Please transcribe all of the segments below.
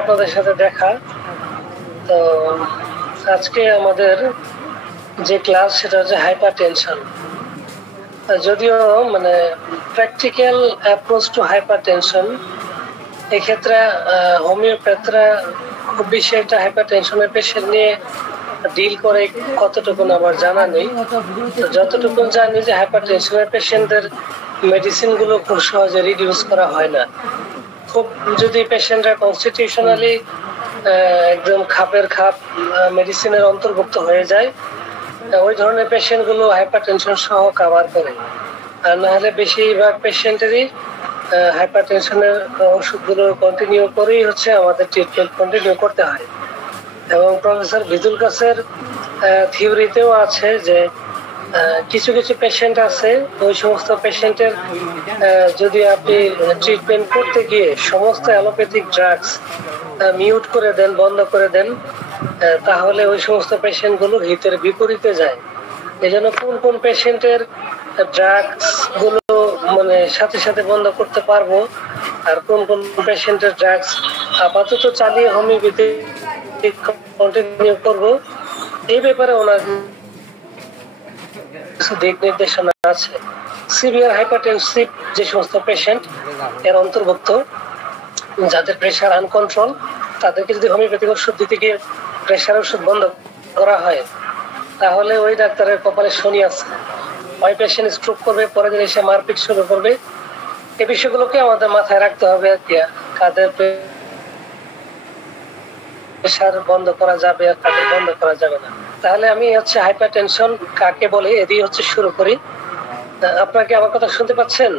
আপনাদের সাথে দেখা। তো আজকে আমাদের যে ক্লাস সেটা হচ্ছে হাইপারটেনশন। যদিও মানে প্র্যাকটিক্যাল অ্যাপ্রোচ টু হাইপারটেনশন, এক্ষেত্রে হোমিওপ্যাথরা খুব বেশি একটা হাইপারটেনশনের পেশেন্ট নিয়ে ডিল করে কতটুকু আমার জানা নেই। যতটুকু জানি যে হাইপারটেনশনের পেশেন্টদের মেডিসিন গুলো খুব সহজে রিডিউস করা হয় না। খুব যদি পেশেন্টরা কনস্টিটিউশনালি একদম খাপের খাপ মেডিসিনের অন্তর্ভুক্ত হয়ে যায়, ওই ধরনের পেশেন্ট গুলো হাইপারটেনশন সহ কভার করে। আর না হলে বেশিরভাগ পেশেন্টেরই হাইপারটেনশনের ওষুধগুলো কন্টিনিউ করেই হচ্ছে আমাদের ট্রিটমেন্ট কন্টিনিউ করতে হয়। এবং প্রফেসর ভিদুল কাসের থিওরিতেও আছে যে কিছু কিছু পেশেন্ট আছে, ওই সমস্ত পেশেন্টের যদি আপনি ট্রিটমেন্ট করতে গিয়ে সমস্ত অ্যালোপ্যাথিক ড্রাগস মিউট করে দেন, বন্ধ করে দেন, তাহলে ওই সমস্ত পেশেন্টগুলো হিতের বিপরীতে যায়। এই জন্য কোন কোন পেশেন্টের ড্রাগস গুলো মানে সাথে সাথে বন্ধ করতে পারবো আর কোন কোন পেশেন্টের ড্রাগস আপাতত চালিয়ে হোমিওপ্যাথি কন্টিনিউ করবো, এই ব্যাপারে ওনার দিক নির্দেশনা আছে। সিভিয়ার হাইপারটেনসিভ যে সমস্ত পেশেন্ট এর অন্তর্ভুক্ত, যাদের প্রেশার আনকন্ট্রোল, তাদেরকে যদি হোমিওপ্যাথিক ওষুধ দিতে গিয়ে প্রেশার ওষুধ বন্ধ করা হয়, তাহলে ওই ডাক্তারের কপালে শনি আছে। ওই পেশেন্ট স্ট্রোক করবে, পরে দিন এসে মারপিট শুরু করবে। এই বিষয়গুলোকে আমাদের মাথায় রাখতে হবে আর কি, কাদের প্রেশার বন্ধ করা যাবে আর কাদের বন্ধ করা যাবে না। তাহলে আমি হচ্ছে হাইপারটেনশন কাকে বলে এদিকে হচ্ছে শুরু করি। আপনাকে আমার কথা শুনতে পাচ্ছেন?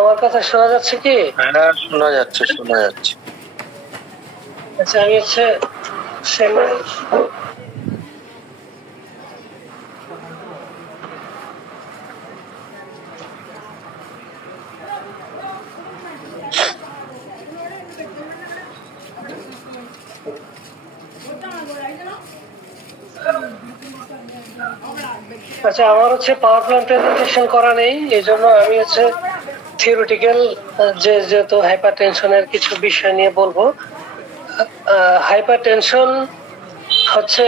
আমার কথা শোনা যাচ্ছে কি? হ্যাঁ, শোনা যাচ্ছে, শোনা যাচ্ছে। আচ্ছা, আমি হচ্ছে আচ্ছা, আমার হচ্ছে পাওয়ার প্ল্যান্ট প্রেজেন্টেশন করা নেই, এই জন্য আমি হচ্ছে থিওরিটিক্যাল যেহেতু হাইপারটেনশনের কিছু বিষয় নিয়ে বলবো। হাইপারটেনশন হচ্ছে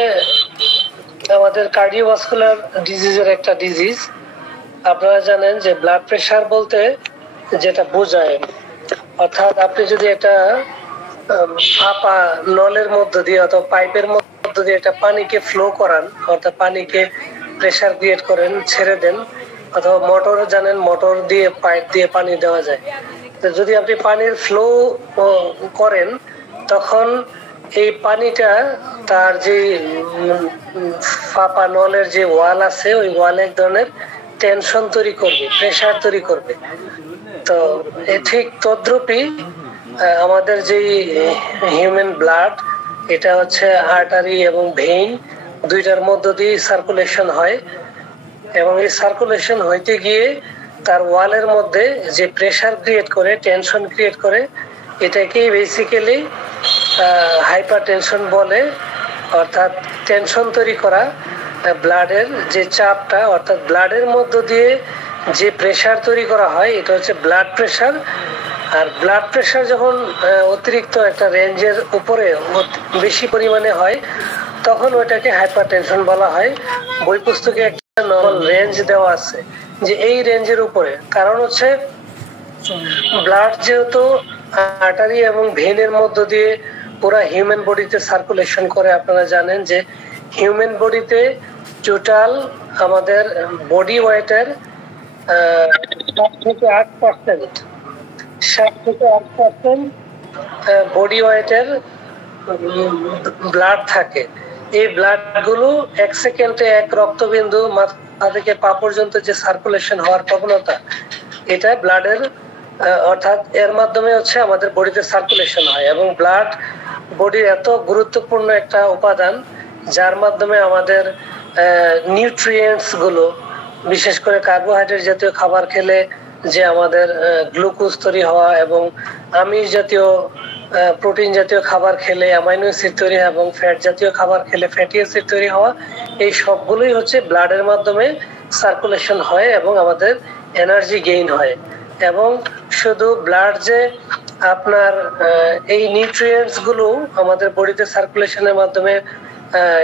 আমাদের কার্ডিওভাস্কুলার ডিজিজের একটা ডিজিজ। আপনারা জানেন যে ব্লাড প্রেশার বলতে যেটা বোঝায়, অর্থাৎ আপনি যদি একটা ফাঁপা নলের মধ্য দিয়ে অথবা পাইপের মধ্য দিয়ে একটা পানিকে ফ্লো করান, অর্থাৎ পানিকে প্রেশার ক্রিয়েট করেন, ছেড়ে দেন, অথবা মোটর জানেন মোটর দিয়ে পাইপ দিয়ে পানি দেওয়া যায়। তো যদি আপনি পানির ফ্লো করেন, তখন এই পানিটা তার যে ফাঁপা নলের যে ওয়াল আছে, ওই ওয়ালে এক ধরনের টেনশন তৈরি করবে, প্রেশার তৈরি করবে। তো ঠিক তদ্রূপই আমাদের যে হিউম্যান ব্লাড, এটা হচ্ছে আর্টারি এবং ভেইন দুইটার মধ্য দিয়ে সার্কুলেশন হয়, এবং এই সার্কুলেশন হইতে গিয়ে তার ওয়ালের মধ্যে যে প্রেশার ক্রিয়েট করে, টেনশন ক্রিয়েট করে, এটাকেই বেসিক্যালি হাইপারটেনশন বলে। অর্থাৎ টেনশন তৈরি করা, ব্লাডের যে চাপটা, অর্থাৎ ব্লাডের মধ্য দিয়ে যে প্রেশার তৈরি করা হয়, এটা হচ্ছে ব্লাড প্রেশার। আর ব্লাড প্রেশার যখন অতিরিক্ত একটা রেঞ্জের উপরে বেশি পরিমাণে হয়, তখন ওইটাকে হাইপারটেনশন বলা হয়। বই পুস্তকে একটা নরমাল রেঞ্জ দেওয়া আছে যে এই রেঞ্জের উপরে, কারণ হচ্ছে ব্লাড যেহেতু আর্টারি এবং ভেনের মধ্য দিয়ে পুরা হিউম্যান বডিতে সার্কুলেশন করে। আপনারা জানেন যে হিউম্যান বডিতে টোটাল আমাদের বডি ওয়েটের 7 থেকে 8% বডি ওয়েটের ব্লাড থাকে। এই ব্লাড গুলো এক সেকেন্ডে এক রক্তবিন্দু মাথা থেকে পা পর্যন্ত যে সার্কুলেশন হওয়ার প্রবণতা, এটা ব্লাডের অর্থাৎ এর মাধ্যমে হচ্ছে আমাদের বডিতে সার্কুলেশন হয়। এবং ব্লাড বডির এত গুরুত্বপূর্ণ একটা উপাদান, যার মাধ্যমে আমাদের নিউট্রিয়েন্টস গুলো, বিশেষ করে কার্বোহাইড্রেট জাতীয় খাবার খেলে যে আমাদের গ্লুকোজ তৈরি হওয়া, এবং আমিষ জাতীয় প্রোটিন জাতীয় খাবার খেলে অ্যামাইনো অ্যাসিড তৈরি হওয়া, এবং ফ্যাট জাতীয় খাবার খেলে ফ্যাটি অ্যাসিড তৈরি হওয়া, এই সবগুলোই হচ্ছে ব্লাডের মাধ্যমে সার্কুলেশন হয় এবং আমাদের এনার্জি গেইন হয়। এবং শুধু ব্লাড যে আপনার এই নিউট্রিয়েন্টস গুলো আমাদের বডিতে সার্কুলেশনের মাধ্যমে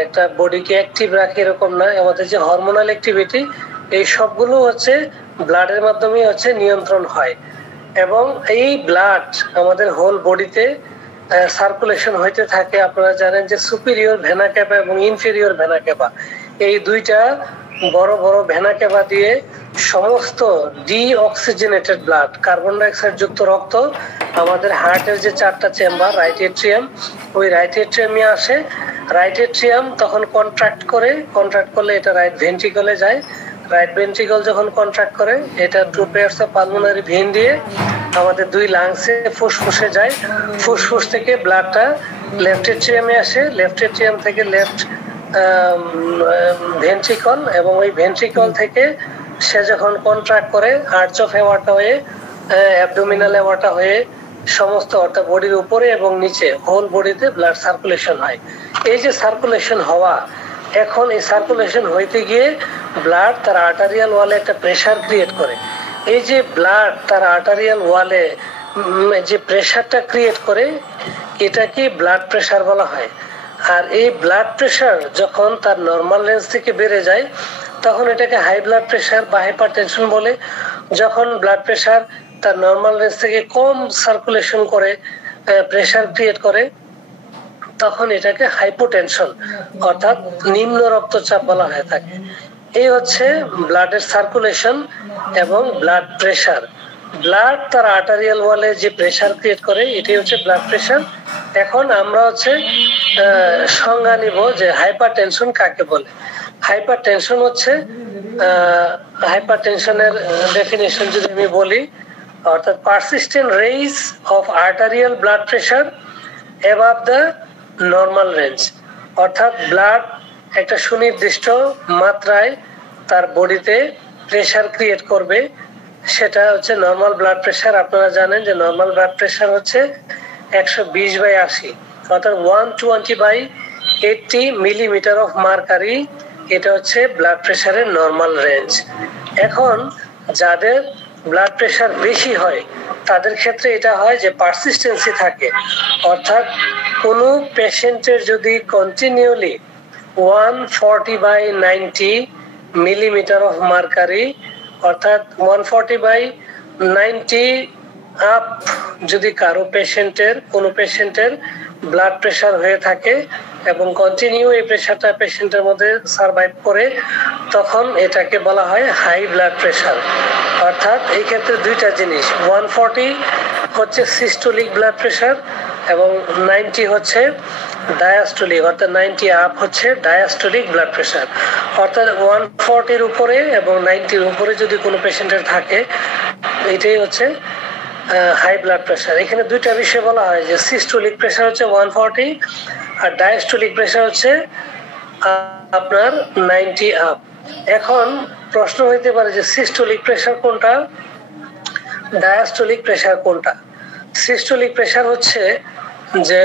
একটা বডিকে অ্যাক্টিভ রাখে এরকম না, আমাদের যে হরমোনাল অ্যাক্টিভিটি এই সবগুলো হচ্ছে ব্লাডের মাধ্যমে হচ্ছে নিয়ন্ত্রণ হয়। এবং এই ব্লাড আমাদের হোল বডিতে সার্কুলেশন হইতে থাকে। আপনারা জানেন যে সুপিরিয়র ভেনা ক্যাপা এবং ইনফেরিয়র ভেনা ক্যাপা, এই দুইটা বড় বড় ভেনা ক্যাপা দিয়ে সমস্ত ডিঅক্সিজেনেটেড ব্লাড, কার্বন ডাইঅক্সাইড যুক্ত রক্ত আমাদের হার্টের যে 4টা চেম্বার, রাইট এট্রিয়াম, ওই রাইট এট্রিয়ামে আসে। রাইট এট্রিয়াম তখন কন্ট্রাক্ট করলে এটা রাইট ভেন্ট্রিকলে যায়। রাইট ভেন্ট্রিকল যখন কন্ট্রাক্ট করে এটা 2 পেয়ারস অফ পালমোনারি ভেইন দিয়ে আমাদের 2 লাংসে ফুসফুসে যায়। ফুসফুস থেকে ব্লাডটা লেফট এট্রিয়ামে আসে, লেফট এট্রিয়াম থেকে লেফট ভেন্ট্রিকল, এবং ওই ভেন্ট্রিকল থেকে সে যখন কন্ট্রাক্ট করে আর্চ অফ অ্যাওর্টা হয়ে, অ্যাবডোমিনাল অ্যাওর্টা হয়ে সমস্ত অর্থাৎ বডির উপরে এবং নিচে হোল বডিতে ব্লাড সার্কুলেশন হয়। এই যে সার্কুলেশন হওয়া, এখন এই সার্কুলেশন হইতে গিয়ে ব্লাড তার আর্টারিয়াল ওয়ালে একটা প্রেসার ক্রিয়েট করে। এই যে ব্লাড তার আর্টারিয়াল ওয়ালে যে প্রেসারটা ক্রিয়েট করে এটাকে ব্লাড প্রেসার বলা হয়। আর এই ব্লাড প্রেসার যখন তার নর্মাল রেঞ্জ থেকে বেড়ে যায় তখন এটাকে হাই ব্লাড প্রেসার বা হাইপারটেনশন বলে। যখন ব্লাড প্রেসার তার নর্মাল রেঞ্জ থেকে কম সার্কুলেশন করে, প্রেসার ক্রিয়েট করে, তখন এটাকে হাইপোটেনশন অর্থাৎ নিম্ন রক্তচাপ বলা হয়ে থাকে। এই হচ্ছে ব্লাডের সার্কুলেশন এবং ব্লাড প্রেসার। ব্লাড তার আর্টারিয়াল ওয়ালে যে প্রেসার ক্রিয়েট করে এটি হচ্ছে ব্লাড প্রেসার। এখন আমরা হচ্ছে সংজ্ঞা নিব যে হাইপারটেনশন কাকে বলে। হাইপারটেনশন হচ্ছে হাইপারটেনশনের ডেফিনেশন যদি আমি বলি, অর্থাৎ persistent raise of arterial blood pressure above the normal range, অর্থাৎ ব্লাড একটা সুনির্দিষ্ট মাত্রায় তার বডিতে প্রেসার ক্রিয়েট করবে, সেটা হচ্ছে নর্মাল ব্লাড প্রেসার। আপনারা জানেন যে নর্মাল ব্লাড প্রেসার হচ্ছে 120/80, অর্থাৎ 120/80 মিলিমিটার অফ মার্কারি, এটা হচ্ছে ব্লাড প্রেসারের নর্মাল রেঞ্জ। এখন যাদের ব্লাড প্রেসার বেশি হয় তাদের ক্ষেত্রে এটা হয় যে পারসিস্টেন্সি থাকে, অর্থাৎ কোনো পেশেন্টের যদি কন্টিনিউলি 140/90 মিলিমিটার অফ মার্কারি, অর্থাৎ 140/90 আপ যদি কারো কোনো পেশেন্টের ব্লাড প্রেসার হয়ে থাকে এবং কন্টিনিউ এই প্রেসারটা পেশেন্টের মধ্যে সার্ভাইভ করে, তখন এটাকে বলা হয় হাই ব্লাড প্রেসার। অর্থাৎ এই ক্ষেত্রে দুইটা জিনিস, 140 হচ্ছে সিস্টোলিক ব্লাড প্রেসার এবং 90 হচ্ছে ডায়াস্টোলিক, অর্থাৎ 90 আপ হচ্ছে ডায়াস্টোলিক ব্লাড প্রেসার। অর্থাৎ 140-র উপরে এবং 90-র উপরে যদি কোনো পেশেন্টের থাকে এটাই হচ্ছে হাই ব্লাড প্রেসার। এখানে দুইটা বিষয় বলা হয় যে সিস্টোলিক প্রেসার হচ্ছে 140 আর ডায়াস্টোলিক প্রেসার হচ্ছে আপনার 90 আপ। এখন প্রশ্ন হইতে পারে যে সিস্টোলিক প্রেসার কোনটা, ডায়াস্টোলিক প্রেসার কোনটা? সিস্টোলিক প্রেসার হচ্ছে যে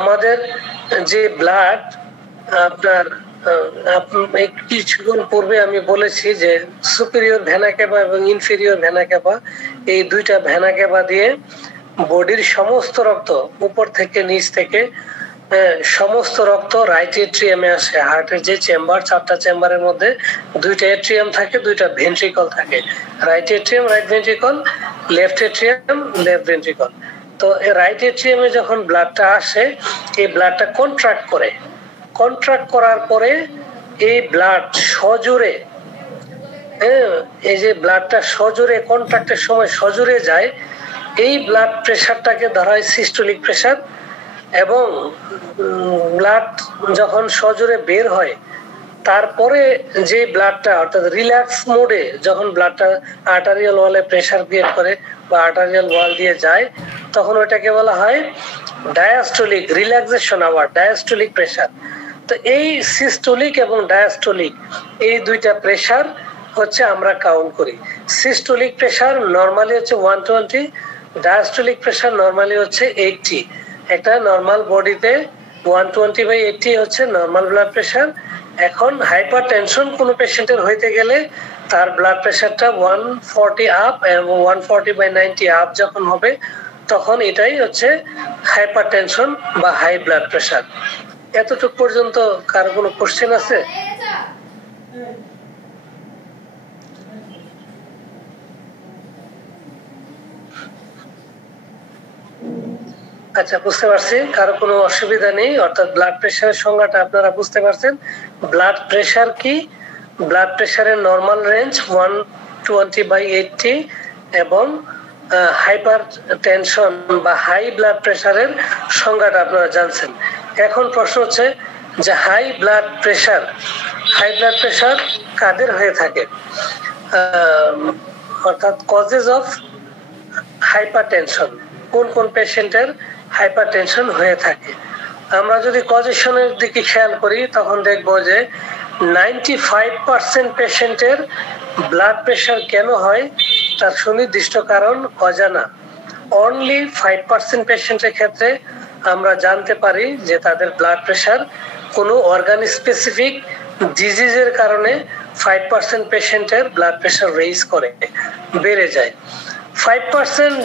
আমাদের যে ব্লাড আপনার কিছুক্ষণ পূর্বে আমি বলেছি যে সুপিরিয়র ভেনা ক্যাপা এবং ইনফেরিয়র ভেনা ক্যাপা, এই দুইটা ভেনা ক্যাপা দিয়ে বডির সমস্ত রক্ত উপর থেকে নিচ থেকে সমস্ত রক্ত রাইট এট্রিয়ামে আসে। হার্টের যে চেম্বার, 4টা চেম্বারের মধ্যে 2টা এট্রিয়াম থাকে, 2টা ভেন্ট্রিকল থাকে। Right atrium right ventricle, left atrium left ventricle. তো রাইট এট্রিয়ামে যখন ব্লাডটা আসে এই ব্লাডটা কন্ট্রাক্ট করার পরে এই ব্লাড সজোরে, এই যে ব্লাডটা সজোরে কন্ট্রাক্টের সময় সজোরে যায়, এই ব্লাড প্রেসারটাকে ধরা হয় সিস্টোলিক প্রেসার। এবং ব্লাড যখন সজোরে বের হয় তারপরে যে ব্লাডটা অর্থাৎ রিল্যাক্স মোডে যখন ব্লাডটা আর্টারিয়াল ওয়ালে প্রেসার ক্রিয়েট করে বা আর্টারিয়াল ওয়াল দিয়ে যায়, তখন ওইটাকে বলা হয় diastolic relaxation hour, diastolic pressure. তো এই সিস্টোলিক এবং ডায়াস্টোলিক এই দুইটা প্রেসার হচ্ছে আমরা কাউন্ট করি। সিস্টোলিক প্রেসার নরমালি হচ্ছে 120, ডায়াস্টোলিক প্রেসার নরমালি হচ্ছে 80। একটা নর্মাল বডিতে 120/80 হচ্ছে নর্মাল ব্লাড প্রেসার এখন হাইপার টেনশন কোনো পেশেন্টের হইতে গেলে তার ব্লাড প্রেশারটা 140 আপ এবং 140/90 আপ যখন হবে তখন এটাই হচ্ছে হাইপার টেনশন বা হাই ব্লাড প্রেশার। এতটুকু পর্যন্ত কারো কোনো কোশ্চেন আছে? আচ্ছা, বুঝতে পারছি, কারো কোনো অসুবিধা নেই। অর্থাৎ ব্লাড প্রেশারের সংজ্ঞাটা আপনারা বুঝতে পারছেন। ব্লাড প্রেশার কি? ব্লাড প্রেশারের নরমাল রেঞ্জ 120/80 এবং হাইপার টেনশন বা হাই ব্লাড প্রেশারের সংজ্ঞাটা আপনারা জানছেন। এখন প্রশ্ন হচ্ছে যে হাই ব্লাড প্রেশার কাদের হয়ে থাকে, অর্থাৎ কজেস অফ হাইপারটেনশন, কোন কোন পেশেন্টের হাইপারটেনশন হয়ে থাকে। আমরা যদি কজেশনের দিকে খেয়াল করি তখন দেখবো যে 95% পেশেন্টের ব্লাড প্রেশার কেন হয় তার সুনির্দিষ্ট কারণ অজানা। অনলি 5% পেশেন্টের ক্ষেত্রে আমরা জানতে পারি যে তাদের ব্লাড প্রেশার কোনো অর্গান স্পেসিফিক ডিজিজের কারণে 5% পেশেন্টের ব্লাড প্রেশার রেইজ করে, বেড়ে যায়। 5%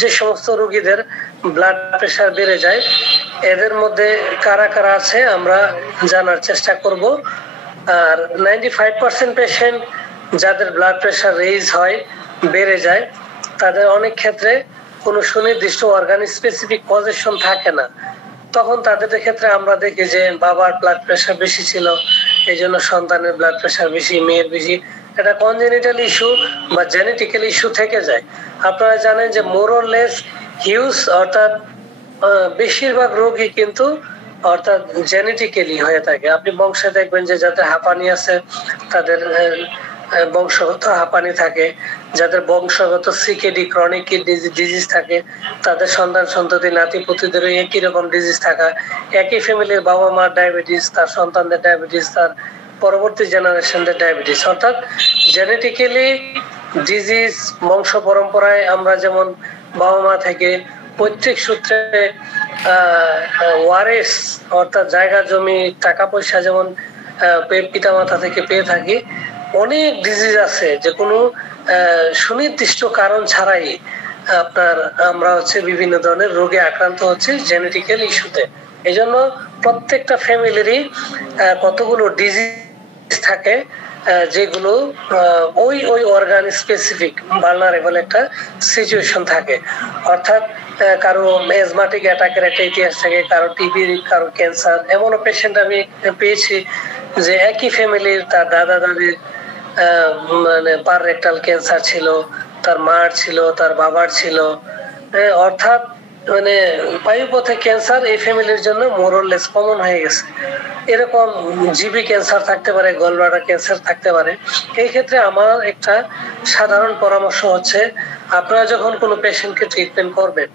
যে সমস্ত রোগীদের ব্লাড প্রেশার বেড়ে যায় এদের মধ্যে কারা কারা আছে আমরা জানার চেষ্টা করব। আর 95% পেশেন্ট যাদের ব্লাড প্রেশার রেইজ হয়, বেড়ে যায়, তাদের অনেক ক্ষেত্রে কোনো সুনির্দিষ্ট অর্গান স্পেসিফিক পজিশন থাকে না। তখন তাদের ক্ষেত্রে আমরা দেখি যে বাবার ব্লাড প্রেশার বেশি ছিল এই জন্য সন্তানের ব্লাড প্রেশার বেশি, মেয়ের বেশি। এটা কনজেনিটাল ইস্যু বা জেনেটিক্যাল ইস্যু থেকে যায়। আপনারা জানেন যে মোর অর লেস হিউজ, অর্থাৎ বেশিরভাগ রোগী কিন্তু অর্থাৎ জেনেটিক্যালি হয়ে থাকে। আপনি বংশে দেখবেন যে যাদের হাঁপানি আছে তাদের বংশগত হাঁপানি থাকে, যাদের বংশগত সিকেডি ক্রনিক কিডনি ডিজিজ থাকে তাদের সন্তান সন্ততি নাতি পুতিদেরও একই রকম ডিজিজ থাকা, একই ফ্যামিলির বাবা মার ডায়াবেটিস, তার সন্তানদের ডায়াবেটিস, তার পরবর্তী জেনারেশনদের ডায়াবেটিস। অর্থাৎ জেনেটিক্যালি ডিজিজ বংশ পরম্পরায় আমরা যেমন বাবা মা থেকে পৈতৃক সূত্রে ওয়ারেস অর্থাৎ জায়গা জমি টাকা পয়সা যেমন পিতা মাতা থেকে পেয়ে থাকি, অনেক ডিজিজ আছে যে কোনো সুনির্দিষ্ট কারণ ছাড়াই আপনার আমরা বিভিন্ন ধরনের রোগে আক্রান্ত হচ্ছে জেনেটিক্যাল ইস্যুতে। এই জন্য প্রত্যেকটা ফ্যামিলিরই কতগুলো ডিজিজ থাকে যেগুলো ওই অর্গান স্পেসিফিক ভালনারেবল একটা সিচুয়েশন থাকে। অর্থাৎ কারো অ্যাজমাটিক অ্যাটাকের একটা ইতিহাস থাকে, কারো টিবি, কারো ক্যান্সার। এমনও পেশেন্ট আমি পেয়েছি যে একই ফ্যামিলির তার দাদা দাদির মানে পার রেকটাল ক্যান্সার ছিল, তার মার ছিল, তার বাবার ছিল। অর্থাৎ মানে বায়ুপথে ক্যান্সার এই ফ্যামিলির জন্য মোরলেস কমন হয়ে গেছে। এরকম জিবি ক্যান্সার থাকতে পারে, গলব্লাডার ক্যান্সার থাকতে পারে। এই ক্ষেত্রে আমার একটা সাধারণ পরামর্শ হচ্ছে আপনারা যখন কোনো পেশেন্টকে ট্রিটমেন্ট করবেন,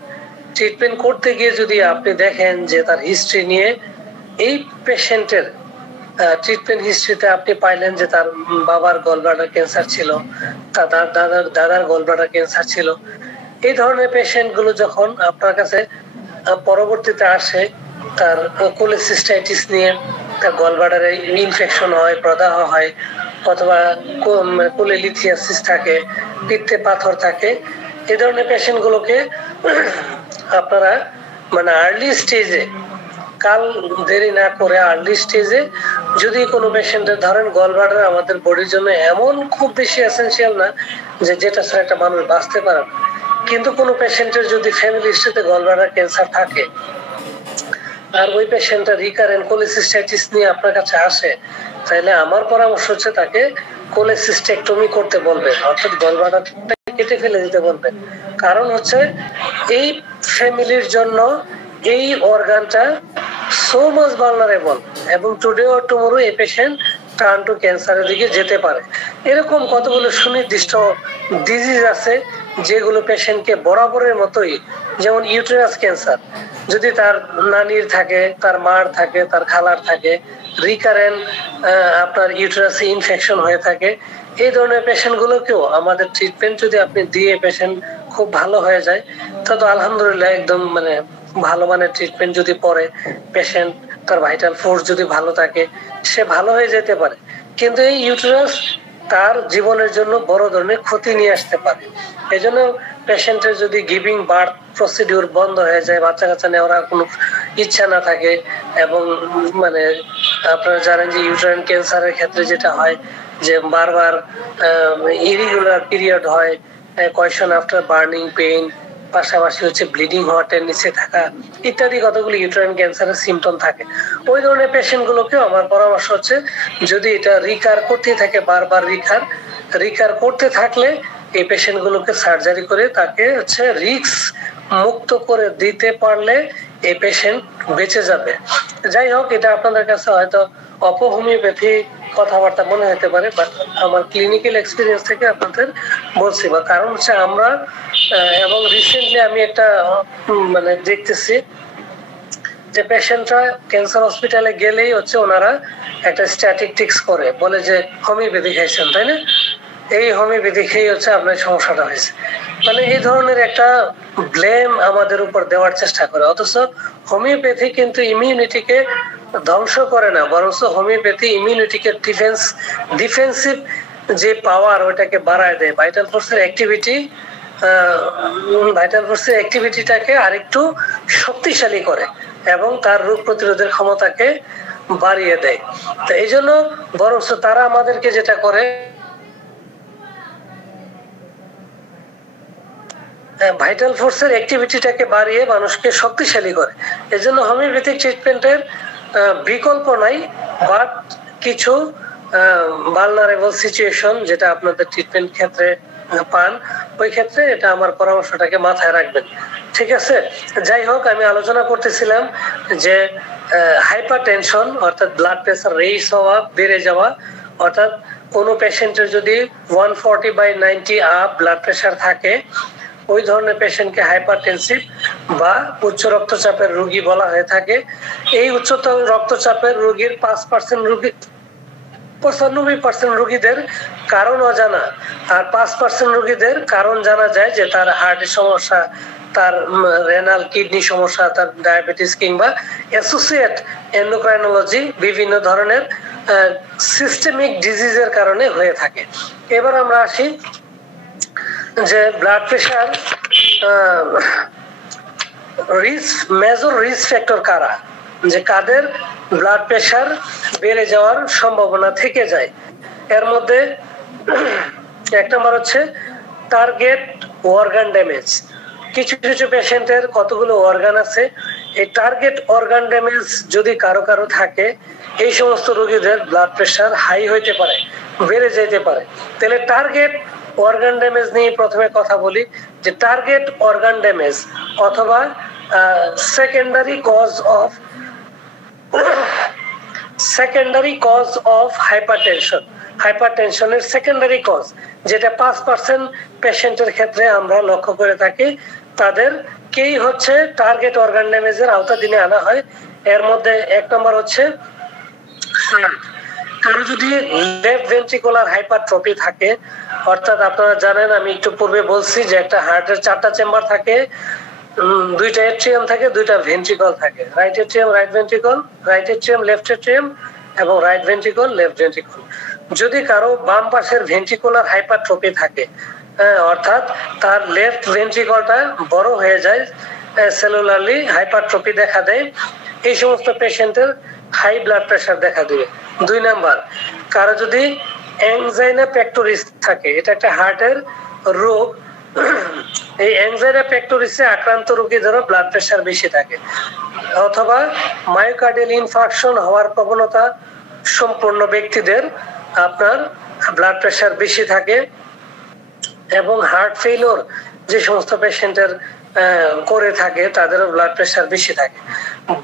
ট্রিটমেন্ট করতে গিয়ে যদি আপনি দেখেন যে তার হিস্ট্রি নিয়ে এই পেশেন্টের ট্রিটমেন্ট হিস্ট্রিতে আপনি পাইলেন যে তার বাবার গলব্লাডার ক্যান্সার ছিল, তার দাদার গলব্লাডার ক্যান্সার ছিল, এই ধরনের পেশেন্ট গুলো যখন আপনার কাছে পরবর্তীতে আসে তার কোলেসিস্টাইটিস নিয়ে, তার গলব্লাডারে ইনফেকশন হয়, প্রদাহ হয়, অথবা কোলেলিথিয়াসিস থাকে, পিত্তে পাথর থাকে, এই ধরনের পেশেন্ট গুলোকে আপনারা মানে আর্লি স্টেজে, কাল দেরি না করে আর্লি স্টেজে যদি কোনো পেশেন্টের ধরেন গলব্লাডার আমাদের বডির জন্য এমন খুব বেশি এসেনশিয়াল না যে যেটা ছাড়া একটা মানুষ বাঁচতে পারে না, কিন্তু কোনো পেশেন্টের যদি ফ্যামিলি হিস্ট্রিতে গলব্লাডার ক্যান্সার থাকে আর ওই পেশেন্টটা রিকারেন্ট কোলেসিস্টাইটিস নিয়ে আপনার কাছে আসে, তাহলে আমার পরামর্শ হচ্ছে তাকে কোলেসিস্টেক্টমি করতে বলবেন, অর্থাৎ গলব্লাডারটা কেটে ফেলে দিতে বলবেন। কারণ হচ্ছে এই ফ্যামিলির জন্য এই অর্গানটা সো মাচ ভালনারেবল এবং টুডে অর টুমরো এই পেশেন্ট টার্ন টু ক্যান্সারের দিকে যেতে পারে। এরকম কতগুলো সুনির্দিষ্ট ডিজিজ আছে যেগুলো পেশেন্টকে বরাবরের মতোই, যেমন ইউটেরাস ক্যান্সার যদি তার নানির থাকে, তার মার থাকে, তার খালার থাকে, রিকারেন্ট আপনার ইউটেরাসে ইনফেকশন হয়ে থাকে, এই ধরনের পেশেন্ট গুলোকেও আমাদের ট্রিটমেন্ট যদি আপনি দিয়ে পেশেন্ট খুব ভালো হয়ে যায় তো আলহামদুলিল্লাহ একদম মানে ভালো মানের ট্রিটমেন্ট যদি পরে পেশেন্ট তার ভাইটাল ফোর্স যদি ভালো থাকে সে ভালো হয়ে যেতে পারে, কিন্তু এই ইউটেরাস তার জীবনের জন্য বড় ধরনের ক্ষতি নিয়ে আসতে পারে। এই জন্য পেশেন্টের যদি গিভিং বার্থ প্রসিডিউর বন্ধ হয়ে যায়, বাচ্চা কাচ্চা নেওয়ার কোনো ইচ্ছা না থাকে, এবং মানে আপনারা জানেন যে ইউটেরাইন ক্যান্সারের ক্ষেত্রে যেটা হয় যে বারবার ইরিগুলার পিরিয়ড হয়, কোয়েশন আফটার বার্নিং পেইন, পাশাপাশি হচ্ছে ব্লিডিং হওয়ার টেন্ডেন্সি থাকা ইত্যাদি কতগুলো ইউটেরাইন ক্যান্সারের সিমটম থাকে। ওই ধরনের পেশেন্ট গুলোকেও আমার পরামর্শ হচ্ছে যদি এটা রিকার করতে থাকে, বারবার রিকার করতে থাকলে এই পেশেন্ট গুলোকে সার্জারি করে তাকে হচ্ছে রিস্ক মুক্ত করে দিতে পারলে এই পেশেন্ট বেঁচে যাবে। যাই হোক, এটা আপনাদের কাছে হয়তো অপহোমিওপ্যাথি কথাবার্তা মনে হতে পারে, বাট আমার ক্লিনিক্যাল এক্সপিরিয়েন্স থেকে আপনাদের বলছি। বা কারণ হচ্ছে আমরা এবং রিসেন্টলি আমি একটা মানে দেখতেছি যে পেশেন্টরা ক্যান্সার হসপিটালে গেলেই হচ্ছে ওনারা একটা স্ট্যাটিস্টিক্স করে বলে যে হোমিওপ্যাথি খাইছেন, তাই না, এই হোমিওপ্যাথি খেয়ে হচ্ছে আপনার সমস্যাটা হয়েছে। মানে এই ধরনের একটা ব্লেম আমাদের উপর দেওয়ার চেষ্টা করে, অথচ হোমিওপ্যাথি কিন্তু ইমিউনিটিকে ধ্বংস করে না, বরং হোমিওপ্যাথি ইমিউনিটিকে ডিফেন্সিভ যে পাওয়ার ওটাকে বাড়ায় দেয়। ভাইটাল ফোর্সের অ্যাক্টিভিটিটাকে আরেকটু শক্তিশালী করে এবং তার রোগ প্রতিরোধের ক্ষমতাকে বাড়িয়ে দেয়। তো এই জন্য বরং তারা আমাদেরকে যেটা করে ভাইটাল ফোর্সের অ্যাক্টিভিটিটাকে বাড়িয়ে মানুষকে শক্তিশালী করে। এজন্য হোমিওপ্যাথিক ট্রিটমেন্টের বিকল্প নাই, বাট কিছু ভালনারেবল সিচুয়েশন যেটা আপনাদের ট্রিটমেন্ট ক্ষেত্রে পান, ওই ক্ষেত্রে এটা আমার পরামর্শটাকে মাথায় রাখবেন, ঠিক আছে। যাই হোক, আমি আলোচনা করতেছিলাম যে হাইপারটেনশন অর্থাৎ ব্লাড প্রেসার রেইজ হওয়া, বেড়ে যাওয়া, অর্থাৎ কোনো পেশেন্টের যদি 140/90 আপ ব্লাড প্রেসার থাকে, ওই ধরনের পেশেন্টকে হাইপারটেনসিভ বা উচ্চ রক্তচাপের রোগী বলা হয়ে থাকে। এই উচ্চ রক্তচাপের রোগীর 5% রোগী 95% রোগীদের কারণ অজানা, আর 5% রোগীদের কারণ জানা যায় যে তার হার্টের সমস্যা, তার রেনাল কিডনি সমস্যা, তার ডায়াবেটিস কিংবা অ্যাসোসিয়েট এন্ডোক্রাইনোলজি বিভিন্ন ধরনের সিস্টেমিক ডিজিজের কারণে হয়ে থাকে। এবার আমরা আসি যে blood pressure major risk factor কারা, যে কাদের ব্লাড প্রেশার বেড়ে যাওয়ার সম্ভাবনা থেকে যায়। এর মধ্যে এক নম্বর হচ্ছে টার্গেট অর্গান ড্যামেজ। কিছু কিছু পেশেন্টের কতগুলো অর্গান আছে, এই টার্গেট অর্গান ড্যামেজ যদি কারো কারো থাকে, এই সমস্ত রোগীদের ব্লাড প্রেশার হাই হইতে পারে, বেড়ে যেতে পারে। তাহলে টার্গেট অর্গান ড্যামেজ নিয়ে প্রথমে কথা বলি, যে টার্গেট অর্গান ড্যামেজ অথবা সেকেন্ডারি কজ অফ হাইপারটেনশনের সেকেন্ডারি কজ, যেটা 5% পেশেন্টের ক্ষেত্রে আমরা লক্ষ্য করে থাকি, তাদেরকেই হচ্ছে টার্গেট অর্গান ড্যামেজের আওতাধীনে আনা হয়। এর মধ্যে এক নম্বর হচ্ছে কারো যদি লেফট ভেন্ট্রিকুলার হাইপারট্রফি থাকে, অর্থাৎ আপনারা জানেন আমি একটু পূর্বে বলছি যে একটা হার্টের 4টা চেম্বার থাকে, 2টা এট্রিয়াম থাকে, 2টা ভেন্ট্রিকল থাকে, right atrium right ventricle, right atrium left atrium এবং রাইট ভেন্ট্রিকল লেফট ভেন্ট্রিকল। যদি কারো বাম পাশের ভেন্ট্রিকুলার হাইপারট্রফি থাকে, অর্থাৎ তার লেফট ভেন্ট্রিকলটা বড় হয়ে যায়, সেলুলারলি হাইপারট্রফি দেখা দেয়, এই সমস্ত পেশেন্টের হাই ব্লাড প্রেশার দেখা দিবে। 2 নাম্বার, কারো যদি অ্যাংজাইনা পেক্টোরিস থাকে, এটা একটা হার্টের রোগ, এই অ্যাংজাইনা পেক্টোরিসে আক্রান্ত রোগীদেরও ব্লাড প্রেশার বেশি থাকে, অথবা মায়োকার্ডিয়াল ইনফার্কশন হওয়ার প্রবণতা সম্পূর্ণ ব্যক্তিদের আপনার ব্লাড প্রেশার বেশি থাকে, এবং হার্ট ফেইলিওর যে সমস্ত পেশেন্টের করে থাকে তাদেরও ব্লাড প্রেশার বেশি থাকে।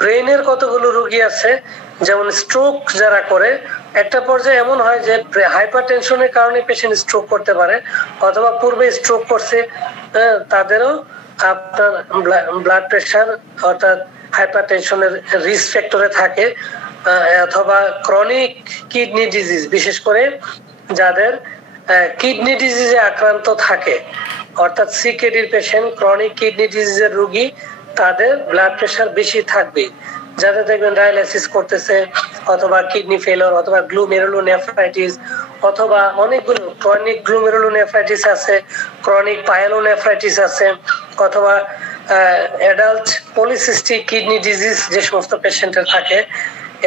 ব্রেনের কতগুলো রোগী আছে, যেমন স্ট্রোক যারা করে, একটা পর্যায়ে এমন হয় যে হাইপারটেনশনের কারণে পেশেন্ট স্ট্রোক করতে পারে, অথবা পূর্বে স্ট্রোক করছে, তাদেরও আপনার ব্লাড প্রেশার অর্থাৎ হাইপারটেনশনের রিস্ক ফ্যাক্টরে থাকে, অথবা ক্রনিক কিডনি ডিজিজ, বিশেষ করে যাদের কিডনি ডিজিজে আক্রান্ত থাকে, অর্থাৎ সিকেডির পেশেন্ট, ক্রনিক কিডনি ডিজিজের রোগী, তাদের ব্লাড প্রেশার বেশি থাকবে। যাদের দেখবেন ডায়ালাইসিস করতেছে, অথবা কিডনি ফেলিওর, অথবা গ্লুমেরুলোনেফ্রাইটিস, অথবা অনেকগুলো ক্রনিক গ্লুমেরুলোনেফ্রাইটিস আছে, ক্রনিক পাইলোনেফ্রাইটিস আছে, অথবা অ্যাডাল্ট পলিসিস্টিক কিডনি ডিজিজ যে সমস্ত পেশেন্টের থাকে,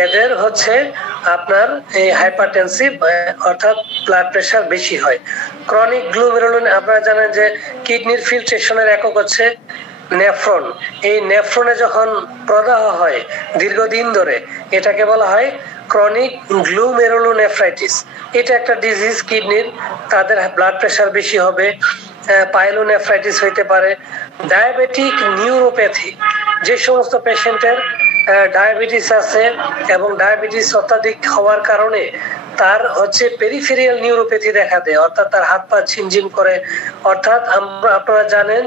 এদের হচ্ছে আপনার এই হাইপারটেনসিভ অর্থাৎ ব্লাড প্রেশার বেশি হয়। ক্রনিক গ্লুমেরুলোন, আপনারা জানেন যে কিডনির ফিল্ট্রেশনের একক হচ্ছে নেফ্রন। এই নেফ্রনে যখন প্রদাহ হয় দীর্ঘদিন ধরে, এটাকে বলা হয় ক্রনিক গ্লুমেরুলোনেফ্রাইটিস। এটা একটা ডিজিজ কিডনির, তাদের ব্লাড প্রেশার বেশি হবে। পাইলোনেফ্রাইটিস হইতে পারে। ডায়াবেটিক নিউরোপ্যাথি, যে সমস্ত পেশেন্টের ডায়াবেটিস আছে এবং ডায়াবেটিস অত্যাধিক হওয়ার কারণে তার হচ্ছে পেরিফেরিয়াল নিউরোপ্যাথি দেখা দেয়, অর্থাৎ তার হাত পা ঝিমঝিম করে। অর্থাৎ আপনারা জানেন